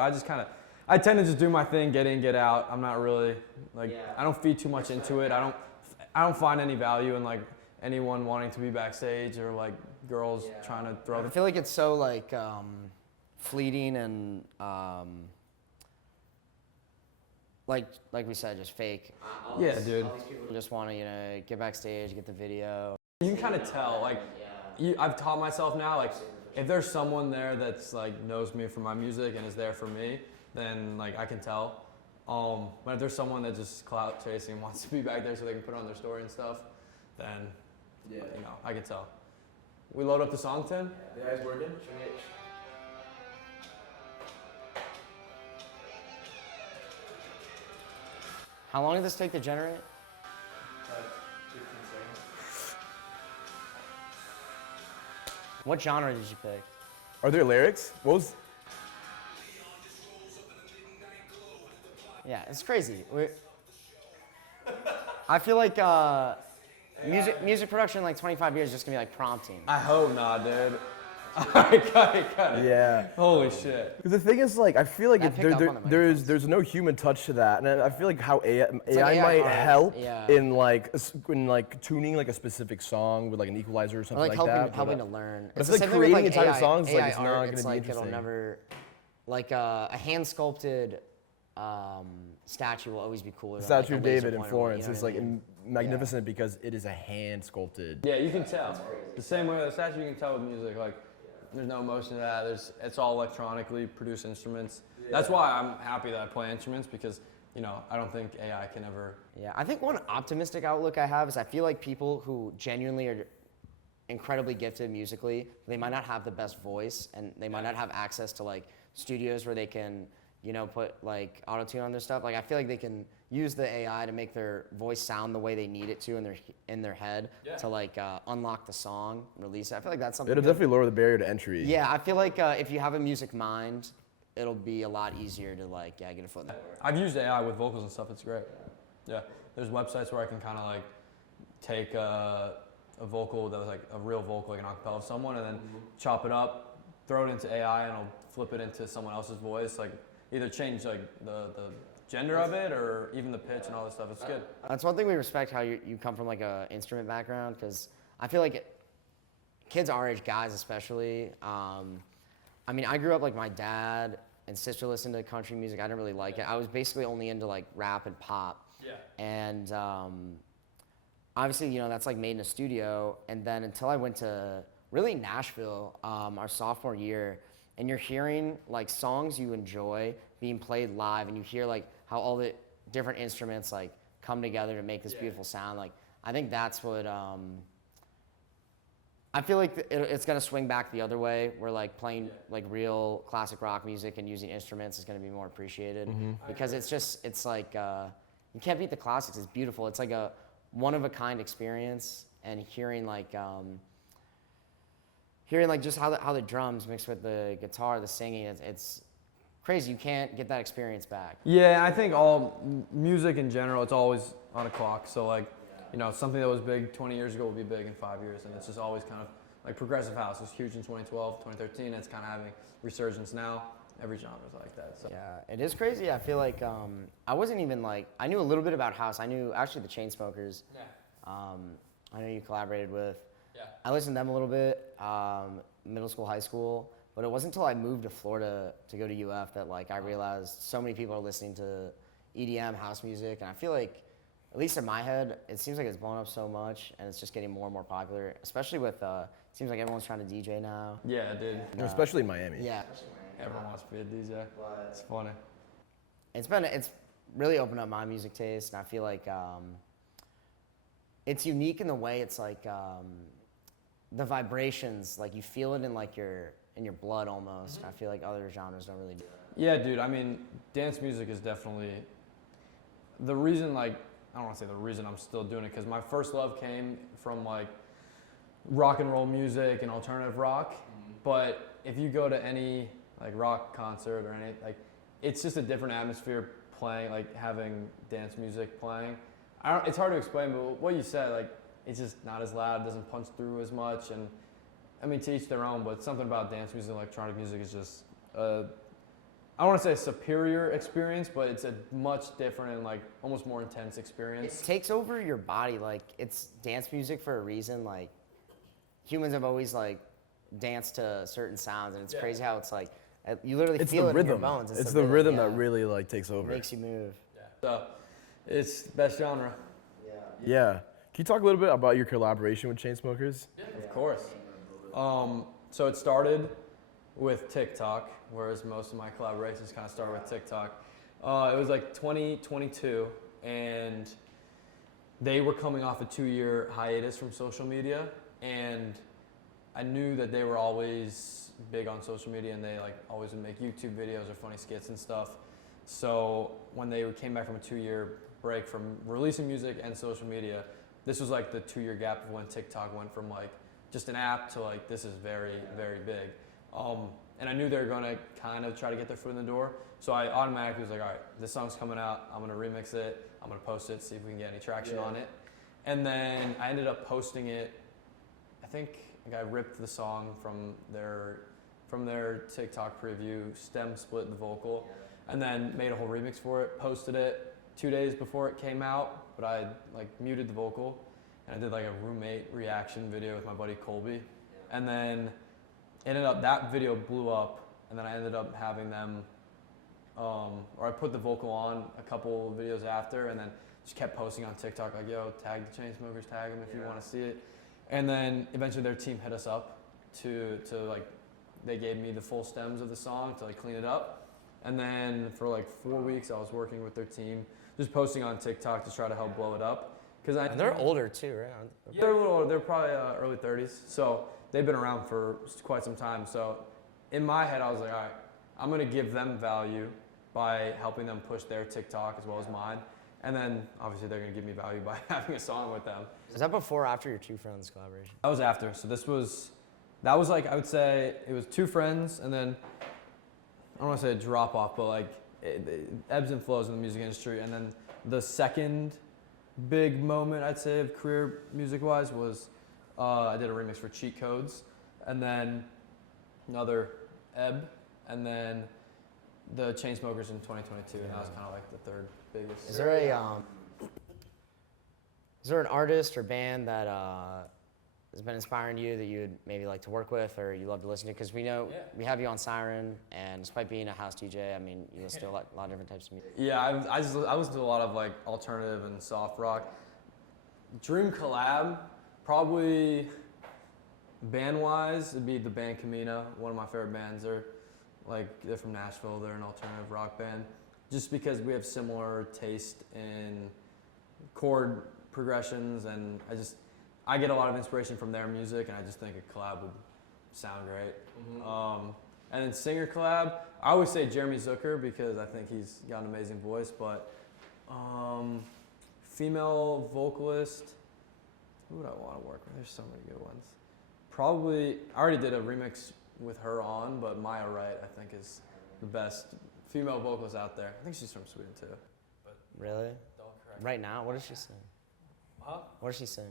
I tend to just do my thing, get in, get out. I'm not really like, I don't feed too much into it. I don't find any value in like anyone wanting to be backstage, or like girls trying to throw. I feel like it's so like fleeting and like we said, just fake. Yeah, dude. All these people just want to, you know, get backstage, get the video. You can kind of tell, like, I've taught myself now, like, if there's someone there that's like knows me for my music and is there for me, then like I can tell. But if there's someone that just clout chasing, wants to be back there so they can put on their story and stuff, then you know, I can tell. We load up the song, Tim? Yeah, it's working. How long did this take to generate? 15 seconds. What genre did you pick? Are there lyrics? What was? Yeah, it's crazy. I feel like music production in like 25 years is just gonna be like prompting. I hope not, dude. Alright, cut it. Yeah. Holy shit. Because the thing is, like, I feel like I picked up on the there's no human touch to that, and I feel like how AI AI might art, help yeah. in like tuning like a specific song with like an equalizer or Or something like like that. helping to learn. But It's it's the like same thing with, creating entire songs, like, AI it's not art, gonna it's be like it'll interesting. never, like a hand sculpted statue will always be cooler. The than, like, statue a of laser David in pointer, Florence you know is what I like mean? magnificent because it is a hand sculpted. Yeah, you can tell. The same way with the statue, you can tell with music, like, there's no emotion to that. It's all electronically produced instruments. That's why I'm happy that I play instruments, because I don't think AI can ever. Yeah, I think one optimistic outlook I have is I feel like people who genuinely are incredibly gifted musically, they might not have the best voice and they might not have access to like studios where they can, put like auto-tune on their stuff. Like I feel like they can use the AI to make their voice sound the way they need it to in their head to like unlock the song, release it. I feel like that's something. It'll definitely lower the barrier to entry. Yeah, I feel like if you have a music mind, it'll be a lot easier to like get a foot in the door. I've used AI with vocals and stuff. It's great. Yeah, there's websites where I can kind of like take a vocal that was like a real vocal, like an acapella of someone, and then chop it up, throw it into AI, and I'll flip it into someone else's voice. Like either change like the gender of it or even the pitch and all this stuff. It's good. That's one thing we respect, how you come from like a instrument background, because I feel like kids our age, guys especially. I mean, I grew up like my dad and sister listened to country music. I didn't really like it. I was basically only into like rap and pop. Yeah. And obviously, that's like made in a studio. And then until I went to really Nashville our sophomore year, and you're hearing like songs you enjoy being played live, and you hear like how all the different instruments like come together to make this beautiful sound. Like I think that's what I feel like it's gonna swing back the other way, where like playing like real classic rock music and using instruments is gonna be more appreciated, because it's like you can't beat the classics. It's beautiful. It's like a one of a kind experience, and hearing like just how the drums mix with the guitar, the singing, it's crazy. You can't get that experience back. Yeah, I think all music in general, it's always on a clock. So like, something that was big 20 years ago will be big in 5 years, and it's just always kind of like progressive house was huge in 2012, 2013. It's kind of having resurgence now. Every genre is like that. So. Yeah, it is crazy. I feel like I wasn't even like, I knew a little bit about house. I knew actually the Chainsmokers. Yeah. I know you collaborated with. Yeah. I listened to them a little bit, middle school, high school, but it wasn't until I moved to Florida to go to UF that like I realized so many people are listening to EDM, house music, and I feel like, at least in my head, it seems like it's blown up so much, and it's just getting more and more popular, especially with, it seems like everyone's trying to DJ now. Yeah, dude. Especially in Miami. Yeah. Everyone wants to be a DJ. It's funny. It's really opened up my music taste, and I feel like it's unique in the way it's like the vibrations, like you feel it in like in your blood almost. I feel like other genres don't really do that. Yeah, dude. I mean, dance music is definitely the reason. Like, I don't want to say the reason I'm still doing it, because my first love came from like rock and roll music and alternative rock. But if you go to any like rock concert or any, like, it's just a different atmosphere playing, like having dance music playing. It's hard to explain, but what you said, like, it's just not as loud, it doesn't punch through as much, and I mean, to each their own, but something about dance music and electronic music is just, I don't want to say a superior experience, but it's a much different and like almost more intense experience. It takes over your body, like it's dance music for a reason. Like humans have always like danced to certain sounds, and it's crazy how it's like, you literally feel it in your bones. It's the rhythm that really like takes over. Makes you move. So, it's the best genre. Yeah. Can you talk a little bit about your collaboration with Chainsmokers? Of course. So it started with TikTok, whereas most of my collaborations kind of start with TikTok. It was like 2022, and they were coming off a 2-year hiatus from social media, and I knew that they were always big on social media, and they like always would make YouTube videos or funny skits and stuff. So when they came back from a 2-year break from releasing music and social media, this was like the 2-year gap of when TikTok went from like just an app to like, this is very, very big. And I knew they were gonna kind of try to get their foot in the door. So I automatically was like, all right, this song's coming out, I'm gonna remix it, I'm gonna post it, see if we can get any traction on it. And then I ended up posting it. I think I ripped the song from their TikTok preview, stem split the vocal, and then made a whole remix for it, posted it 2 days before it came out, but I like muted the vocal, and I did like a roommate reaction video with my buddy Colby. And then that video blew up, and then I ended up having them, or I put the vocal on a couple videos after, and then just kept posting on TikTok like, yo, tag the Chainsmokers, tag them if you want to see it. And then eventually their team hit us up to like, they gave me the full stems of the song to like clean it up. And then for like 4 weeks, I was working with their team, just posting on TikTok to try to help blow it up. And they're older too, right? Yeah, they're a little older. They're probably early 30s. So they've been around for quite some time. So in my head, I was like, all right, I'm going to give them value by helping them push their TikTok as well as mine. And then obviously they're going to give me value by having a song with them. Is that before or after your Two Friends collaboration? That was after. So that was like, I would say it was Two Friends, and then I don't want to say a drop off, but like it ebbs and flows in the music industry. And then the second big moment, I'd say, of career music-wise was I did a remix for Cheat Codes, and then another ebb, and then the Chainsmokers in 2022, and that was kind of like the third biggest. Is there an artist or band that has been inspiring you that you would maybe like to work with or you love to listen to? Because we know we have you on Siren, and despite being a house DJ, I mean, you listen to a lot of different types of music. Yeah, I listen to a lot of like alternative and soft rock. Dream collab, probably band-wise, it'd be the band Camino, one of my favorite bands. They're from Nashville. They're an alternative rock band. Just because we have similar taste in chord progressions, and I get a lot of inspiration from their music, and I just think a collab would sound great. Mm-hmm. And then singer collab, I always say Jeremy Zucker because I think he's got an amazing voice, but female vocalist, who would I want to work with? There's so many good ones. Probably, I already did a remix with her on, but Maya Wright, I think, is the best female vocalist out there. I think she's from Sweden too. But really? Don't correct right now, what does she sing? Huh? What does she sing?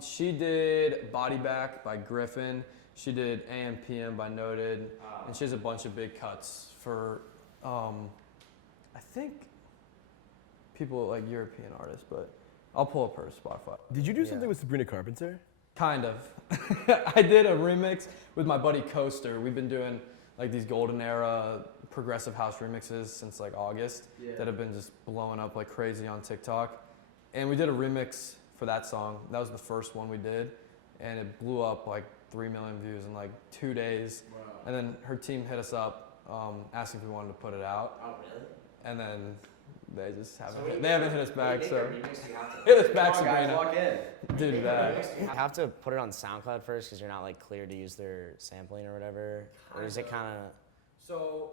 She did Body Back by Griffin. She did AM PM by Noted. And she has a bunch of big cuts for, I think, people like European artists, but I'll pull up her Spotify. Did you do something with Sabrina Carpenter? Kind of. I did a remix with my buddy Coaster. We've been doing like these golden era progressive house remixes since like August that have been just blowing up like crazy on TikTok. And we did a remix for that song. That was the first one we did. And it blew up like 3 million views in like 2 days. Wow. And then her team hit us up asking if we wanted to put it out. Oh, really? And then they just haven't, they haven't hit us back, so hit us back, Sabrina. Do that. You have to put it on SoundCloud first because you're not like cleared to use their sampling or whatever. Or is it kind of? So.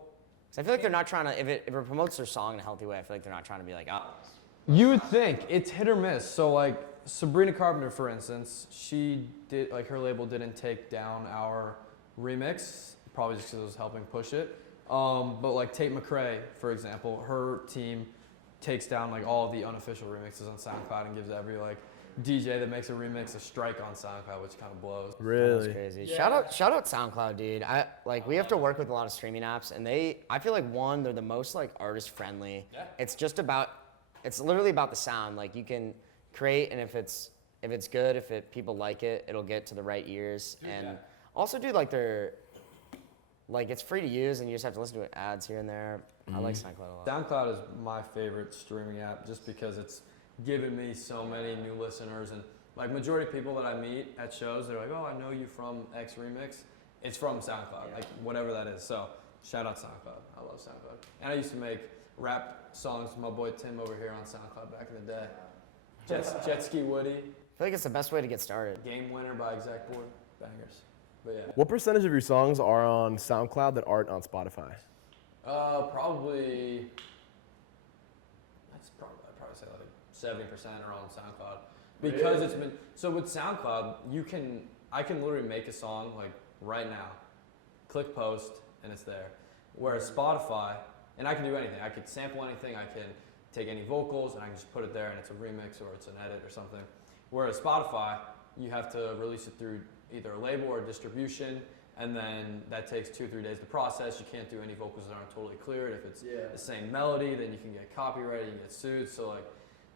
I feel like they're not trying to. If it promotes their song in a healthy way, I feel like they're not trying to be like, oh. You would think it's hit or miss. So like Sabrina Carpenter, for instance, she did like her label didn't take down our remix, probably just because it was helping push it. But like Tate McRae, for example, her team takes down like all the unofficial remixes on SoundCloud and gives every like DJ that makes a remix a strike on SoundCloud, which kind of blows. Really? That's crazy. Yeah. Shout out SoundCloud, dude. We have to work with a lot of streaming apps, and I feel like they're the most like artist friendly. Yeah. It's literally about the sound. Like you can create, and if it's good, people like it, it'll get to the right ears. Dude, and also, dude, like it's free to use, and you just have to listen to ads here and there. I like SoundCloud a lot. SoundCloud is my favorite streaming app just because it's given me so many new listeners, and like majority of people that I meet at shows, they're like, oh, I know you from X Remix. It's from SoundCloud, like whatever that is. So shout out SoundCloud. I love SoundCloud. And I used to make rap songs with my boy Tim over here on SoundCloud back in the day. Jet Ski Woody. I feel like it's the best way to get started. Game Winner by Exec Board. Bangers. But yeah. What percentage of your songs are on SoundCloud that aren't on Spotify? Probably, I'd probably say like 70% are on SoundCloud. Because it's been, so with SoundCloud, I can literally make a song like right now, click post, and it's there. Whereas Spotify, and I can do anything. I could sample anything, I can take any vocals, and I can just put it there, and it's a remix or it's an edit or something. Whereas Spotify, you have to release it through either a label or a distribution, and then that takes 2-3 days to process. You can't do any vocals that aren't totally cleared. If it's the same melody, then you can get copyrighted, you can get sued. So like,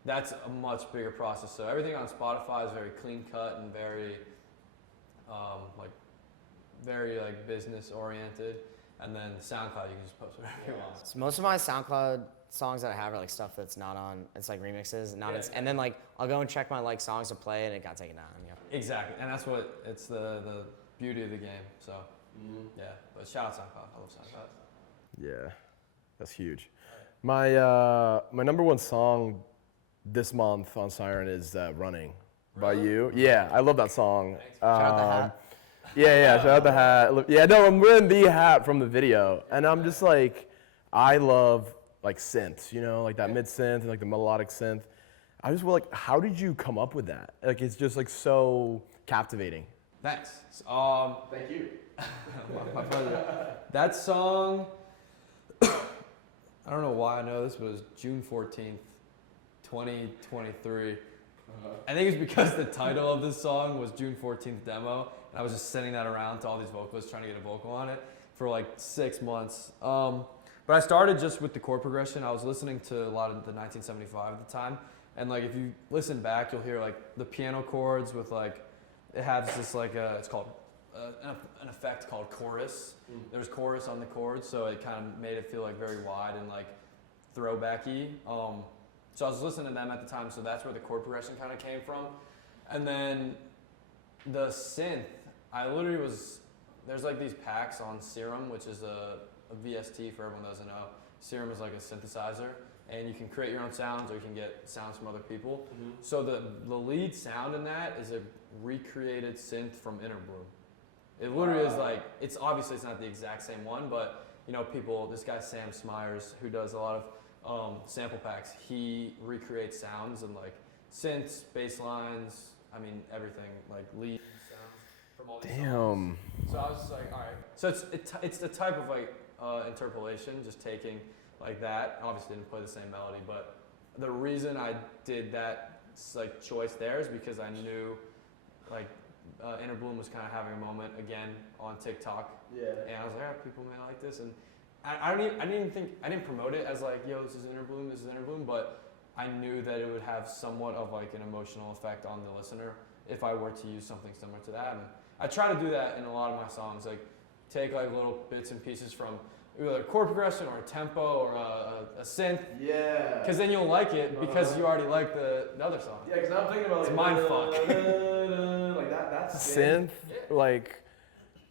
that's a much bigger process. So everything on Spotify is very clean cut and very, very business oriented. And then SoundCloud, you can just post whatever you want. So most of my SoundCloud songs that I have are like stuff that's not on. It's like remixes, and then like I'll go and check my like songs to play, and it got taken down. Yeah. Exactly, and that's what it's the beauty of the game. So yeah, but shout out SoundCloud. I love SoundCloud. Yeah. That's huge. My my number one song this month on Siren is "Running" by you. Yeah, I love that song. Shout out the hat. Yeah, shout out the hat. Yeah, no, I'm wearing the hat from the video, and I'm just like, I love like synths, you know, like that mid synth and like the melodic synth. I just like, how did you come up with that? Like, it's just like so captivating. Thanks. Thank you. My pleasure. That song, I don't know why I know this, but it was June 14th, 2023. I think it's because the title of this song was June 14th Demo, and I was just sending that around to all these vocalists trying to get a vocal on it for like 6 months. But I started just with the chord progression. I was listening to a lot of the 1975 at the time, and like if you listen back, you'll hear like the piano chords with like, it has this like, it's called an effect called chorus. There's chorus on the chords, so it kind of made it feel like very wide and like throwbacky. So I was listening to them at the time, so that's where the chord progression kind of came from. And then the synth, I literally was, there's like these packs on Siren, which is a VST for everyone that doesn't know. Siren is like a synthesizer, and you can create your own sounds or you can get sounds from other people. So the lead sound in that is a recreated synth from Inner Bloom. It literally is like, it's obviously it's not the exact same one, but you know, people, this guy Sam Smyers, who does a lot of sample packs, he recreates sounds and like synths, bass lines, I mean everything, like lead sounds from all these songs. So I was just like, all right. So it's the type of like interpolation, just taking like that. Obviously didn't play the same melody, but the reason I did that like choice there is because I knew like Inner Bloom was kind of having a moment again on TikTok. Yeah. And I was like, oh, people may like this, and I didn't promote it as like, yo, this is Inner Bloom, but I knew that it would have somewhat of like an emotional effect on the listener if I were to use something similar to that. And I try to do that in a lot of my songs, like take like little bits and pieces from either a chord progression or a tempo or a synth. Yeah. Because then you'll like it because you already like the other song. Yeah, because I'm thinking about like, it's mind fuck. Like that's synth, like,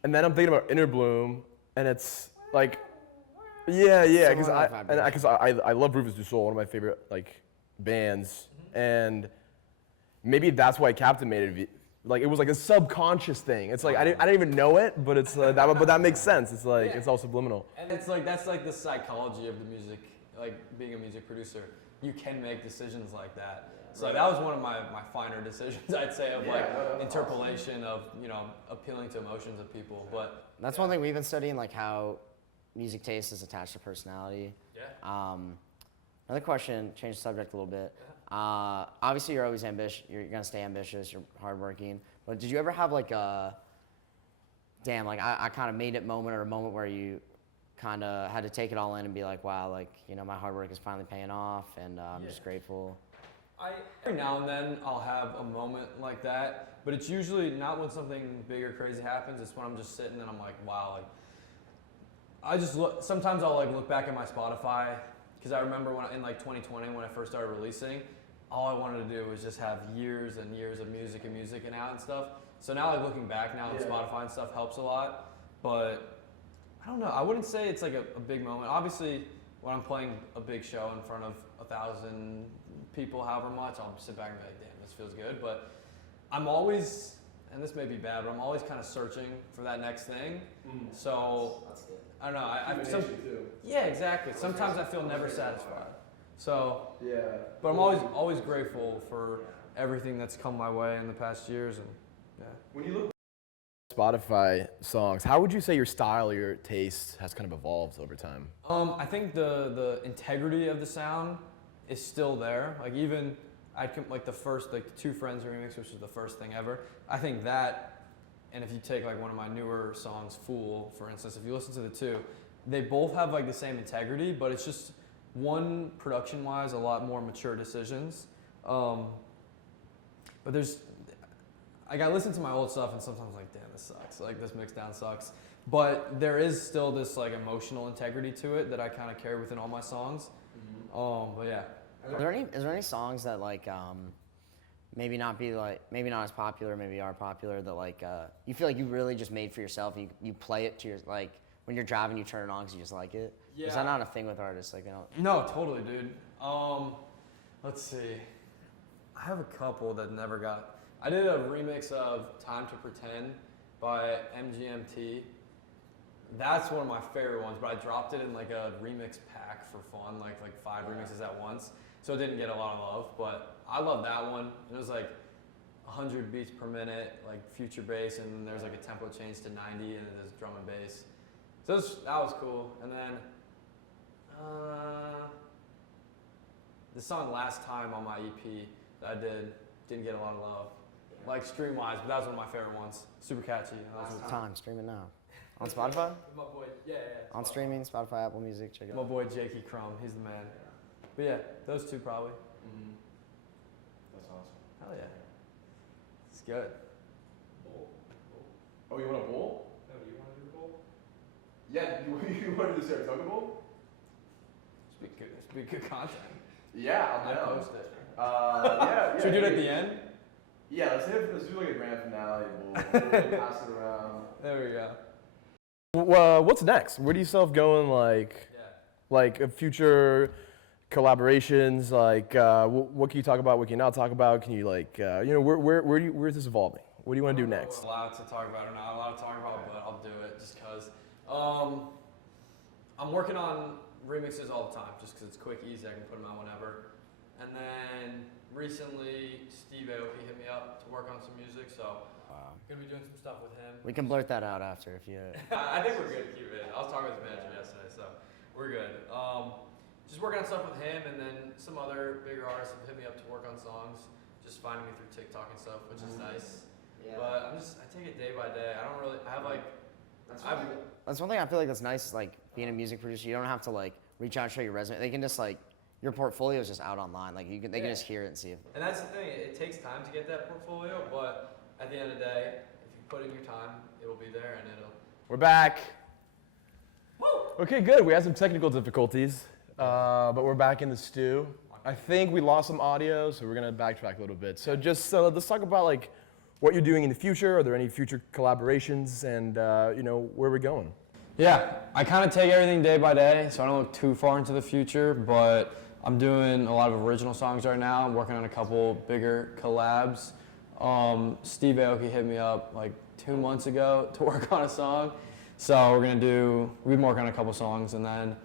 and then I'm thinking about Inner Bloom, and it's like, yeah, because I love Rufus Du Sol, one of my favorite like bands, and maybe that's why it captivated. Like it was like a subconscious thing. It's like I didn't even know it, but it's but that makes sense. It's like it's all subliminal. And it's like that's like the psychology of the music, like being a music producer. You can make decisions like that. So that was one of my finer decisions, I'd say, of like interpolation of, you know, appealing to emotions of people. But that's one thing we've been studying, like how music taste is attached to personality. Yeah. Another question, change the subject a little bit. Obviously, you're always ambitious. You're gonna stay ambitious. You're hardworking. But did you ever have like a, damn, like I kind of made it moment, or a moment where you kind of had to take it all in and be like, wow, like, you know, my hard work is finally paying off, and I'm just grateful. Every now and then I'll have a moment like that, but it's usually not when something big or crazy happens. It's when I'm just sitting and I'm like, wow, like I just look. Sometimes I'll like look back at my Spotify, because I remember when in like 2020 when I first started releasing, all I wanted to do was just have years and years of music and out and stuff. So now like looking back now on Spotify and stuff helps a lot, but I don't know. I wouldn't say it's like a big moment. Obviously, when I'm playing a big show in front of 1,000 people, however much, I'll sit back and be like, damn, this feels good. But I'm always, and this may be bad, but I'm always kind of searching for that next thing. So I don't know. Yeah, exactly. Sometimes I feel never satisfied. So but I'm always grateful for everything that's come my way in the past years. And when you look at Spotify songs, how would you say your style or your taste has kind of evolved over time? I think the integrity of the sound is still there. Like even like the Two Friends remix, which is the first thing ever. I think that, and if you take like one of my newer songs, Fool, for instance, if you listen to the two, they both have like the same integrity, but it's just one production-wise, a lot more mature decisions. But I listen to my old stuff and sometimes I'm like, damn, this sucks. Like this mixdown sucks. But there is still this like emotional integrity to it that I kind of carry within all my songs. But yeah. Is there any songs that like maybe not as popular, maybe are popular, that like you feel like you really just made for yourself? You play it to your like when you're driving, you turn it on because you just like it? Yeah. Is that not a thing with artists? Like, they don't. No, totally, dude. Let's see. I have a couple that never got. I did a remix of Time to Pretend by MGMT. That's one of my favorite ones, but I dropped it in like a remix pack for fun, like 5 remixes at once. So it didn't get a lot of love, but I love that one. It was like 100 beats per minute, like future bass, and then there's like a tempo change to 90, and there's drum and bass. So that was cool. And then the song Last Time on my EP that I didn't get a lot of love, like stream-wise, but that was one of my favorite ones. Super catchy. Time, stream it now. On Spotify? My boy, yeah. On streaming, Spotify, Apple Music, check it My out. boy Jakey Crumb, he's the man. But yeah, those two probably. Mm-hmm. That's awesome. Hell yeah. It's good. Oh, you want a bowl? No, do you want to do the bowl? Yeah, you want to do the Saratoga Bowl? It's be good content. Yeah, I'll I'll post it. Yeah. Should we do it at the end? Yeah, let's do like a grand finale. We'll pass it around. There we go. What's next? Where do you see yourself going? Like future collaborations. Like, what can you talk about? What can you not talk about? Can you where's this evolving? What do you want to do next? Allowed to talk about or not allowed to talk about, but I'll do it just because. I'm working on remixes all the time, just because it's quick, easy. I can put them out whenever. And then recently, Steve Aoki hit me up to work on some music, so gonna be doing some stuff with him. We can blurt that out after if you. I think we're good to keep it. I was talking with the manager yesterday, so we're good. Just working on stuff with him, and then some other bigger artists have hit me up to work on songs, just finding me through TikTok and stuff, which is nice. Yeah. But I take it day by day. I have like. That's one thing I feel like that's nice is like being a music producer. You don't have to like reach out and show your resume. They can just like your portfolio is just out online. Like they can just hear it and see it. And that's the thing. It takes time to get that portfolio, but at the end of the day, if you put in your time, it will be there and it'll. We're back. Woo! Okay, good. We had some technical difficulties, but we're back in the stew. I think we lost some audio, so we're gonna backtrack a little bit. So let's talk about like what you're doing in the future. Are there any future collaborations, and where we're going? Yeah, I kind of take everything day by day, so I don't look too far into the future, but I'm doing a lot of original songs right now. I'm working on a couple bigger collabs. Steve Aoki hit me up like 2 months ago to work on a song. So we've been working on a couple songs, and then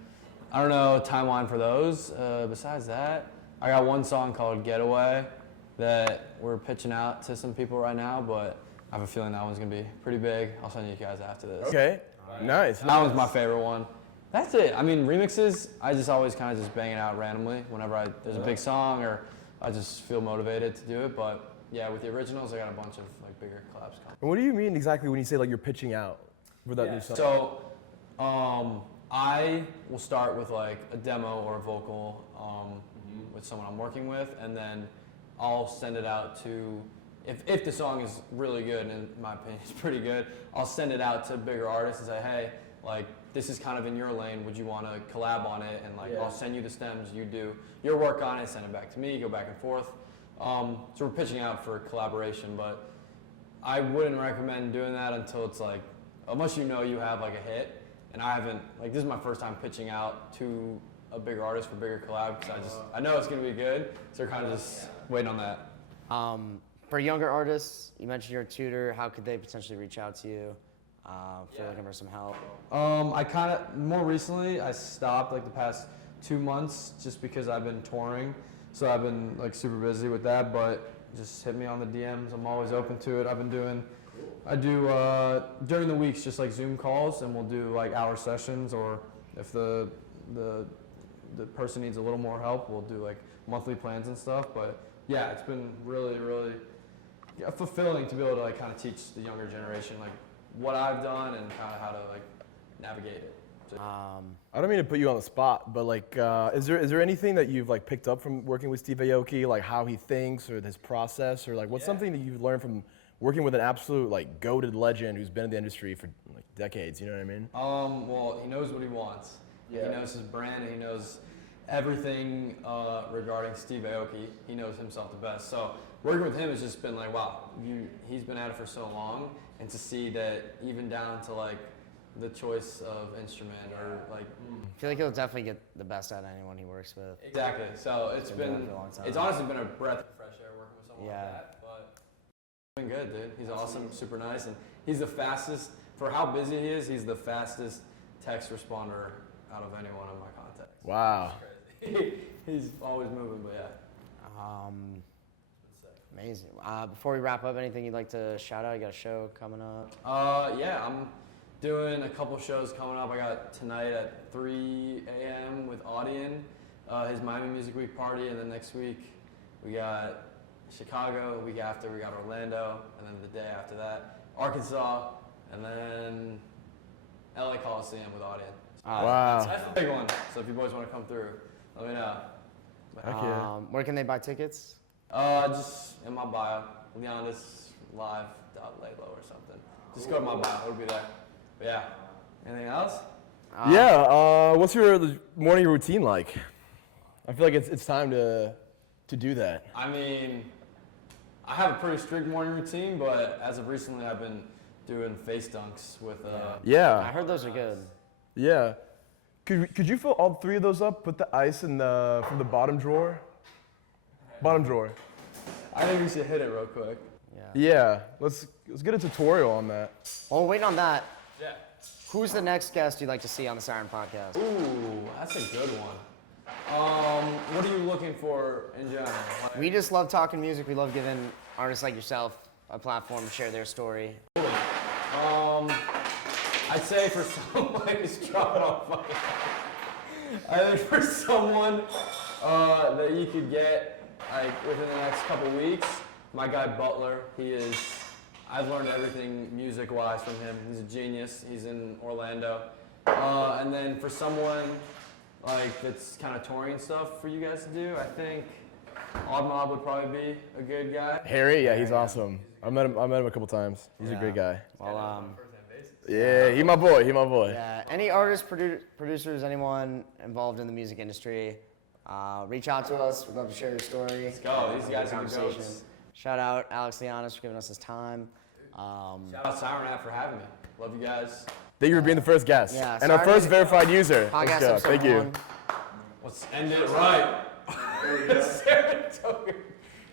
I don't know timeline for those. Besides that, I got one song called Getaway that we're pitching out to some people right now, but I have a feeling that one's gonna be pretty big. I'll send you guys after this. Okay, nice. That one's my favorite one. That's it. I mean, remixes, I just always kind of just bang it out randomly whenever there's a big song or I just feel motivated to do it. But yeah, with the originals, I got a bunch of like bigger collabs coming. And what do you mean exactly when you say like you're pitching out for that new song? So, I will start with like a demo or a vocal with someone I'm working with, and then I'll send it out to, if the song is really good, and in my opinion it's pretty good, I'll send it out to bigger artists and say, hey, like this is kind of in your lane, would you want to collab on it? And like I'll send you the stems, you do your work on it, send it back to me, go back and forth. So we're pitching out for collaboration, but I wouldn't recommend doing that until it's like, unless you know you have like a hit. And I haven't, like this is my first time pitching out to a bigger artist for bigger collab, because I know it's gonna be good, so we're kind of just waiting on that. For younger artists, you mentioned you're a tutor. How could they potentially reach out to you if they're looking for some help? I kind of, more recently, I stopped like the past 2 months just because I've been touring. So I've been like super busy with that, but just hit me on the DMs. I'm always open to it. I do during the weeks just like Zoom calls, and we'll do like hour sessions, or if the person needs a little more help, we'll do like monthly plans and stuff. But yeah, it's been really, really fulfilling to be able to like kind of teach the younger generation like what I've done and kind of how to like navigate it. I don't mean to put you on the spot, but like, is there anything that you've like picked up from working with Steve Aoki, like how he thinks or his process, or like what's something that you've learned from working with an absolute like goated legend who's been in the industry for like decades? You know what I mean? Well, he knows what he wants. Yeah. He knows his brand, and he knows everything regarding Steve Aoki. He knows himself the best. So working with him has just been like, wow, he's been at it for so long, and to see that even down to like the choice of instrument or like. I feel like he'll definitely get the best out of anyone he works with. Exactly. So it's Been doing been it for a long time. it's honestly been a breath of fresh air working with someone Yeah. like that. But it's been good, dude. He's awesome, super nice, and he's the fastest for how busy he is. He's the fastest text responder out of anyone in my contacts. Wow. He's always moving, but yeah. Amazing. Before we wrap up, anything you'd like to shout out? You got a show coming up? Yeah, I'm doing a couple shows coming up. I got tonight at 3 a.m. with Audion, his Miami Music Week party, and then next week we got Chicago. The week after we got Orlando, and then the day after that Arkansas, and then LA Coliseum with Audion. Wow. That's the big one. So if you boys want to come through, let me know. Heck yeah. Where can they buy tickets? Just in my bio, Leondis live.laylow or something. Just go to my bio, it'll be there. But yeah, anything else? What's your morning routine like? I feel like it's time to do that. I mean, I have a pretty strict morning routine, but as of recently, I've been doing face dunks with. I Yeah. heard those are good. Yeah. Could you fill all three of those up? Put the ice in from the bottom drawer. Bottom drawer. I think we should hit it real quick. Yeah. Let's get a tutorial on that. Well, waiting on that. Yeah. Who's the next guest you'd like to see on the Siren Podcast? Ooh, that's a good one. What are you looking for in general? We just love talking music. We love giving artists like yourself a platform to share their story. I'd say for someone who's dropping off fucking. I think for someone that you could get like within the next couple weeks, my guy Butler. I've learned everything music-wise from him. He's a genius. He's in Orlando. And then for someone like that's kind of touring stuff for you guys to do, I think Odd Mob would probably be a good guy. Harry, yeah, he's awesome. I met him a couple times. He's a great guy. Well, Yeah, he my boy. yeah. Any artists, producers, anyone involved in the music industry, reach out to us. We'd love to share your story. Let's go. These guys are the goats. Shout out Alex Leondis for giving us his time. Shout out Siren App for having me. Love you guys. Thank you for being the first guest. Yeah, and our Siren first verified user. Podcast Let's go. episode Thank you. 1. Let's end it right. Saratoga.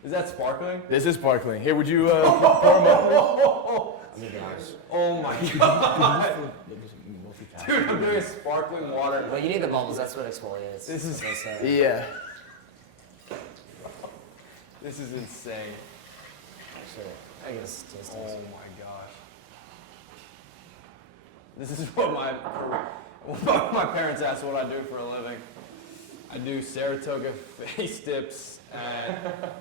Is that sparkling? This is sparkling. Here, would you pour him up? Oh my god. Dude, I'm doing sparkling water. Well, you need the bubbles. That's what exfoliates. This is- what they say. Yeah. This is insane. Actually, I guess it tastes Oh nice. my gosh. This is what my parents asked what I do for a living. I do Saratoga face dips at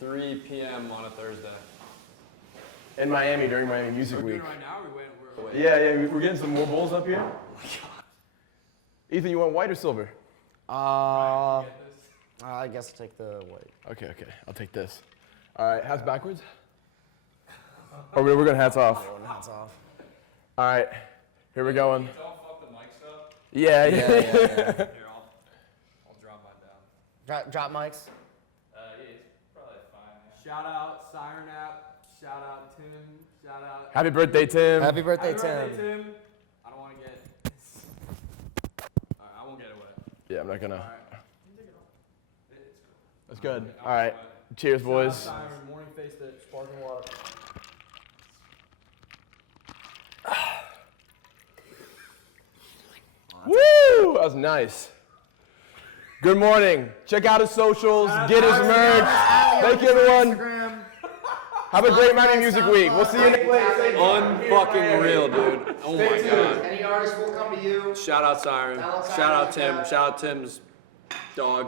3 p.m. on a Thursday. In Miami during Miami Music Week. right now, we're waiting. Yeah, we're getting some more bowls up here. Ethan, you want white or silver? I guess I'll take the white. Okay, I'll take this. All right, hats backwards? Or we're going hats off? Hats off. All right, here we're going. Don't fuck the mics up. Yeah. Here, I'll drop mine down. Drop mics. Yeah, it's probably fine. Yeah. Shout out Siren App. Shout out Tim. Shout out. Happy birthday, Tim. Happy birthday, Happy Tim. birthday, Tim. I don't want to get. Alright, I won't get it wet. Yeah, I'm not gonna. Alright. You take it off. That's good. All right, cheers, boys. Shout out Siren, morning face dip, sparkling water. Woo! That was nice. Good morning. Check out his socials. Get his merch. Thank you, everyone. Have a great Miami Music Week. We'll see you next week. Unfucking real, dude. Oh my god. Any artist will come to you. Shout out Siren. Shout out Tim. Shout out Tim's dog.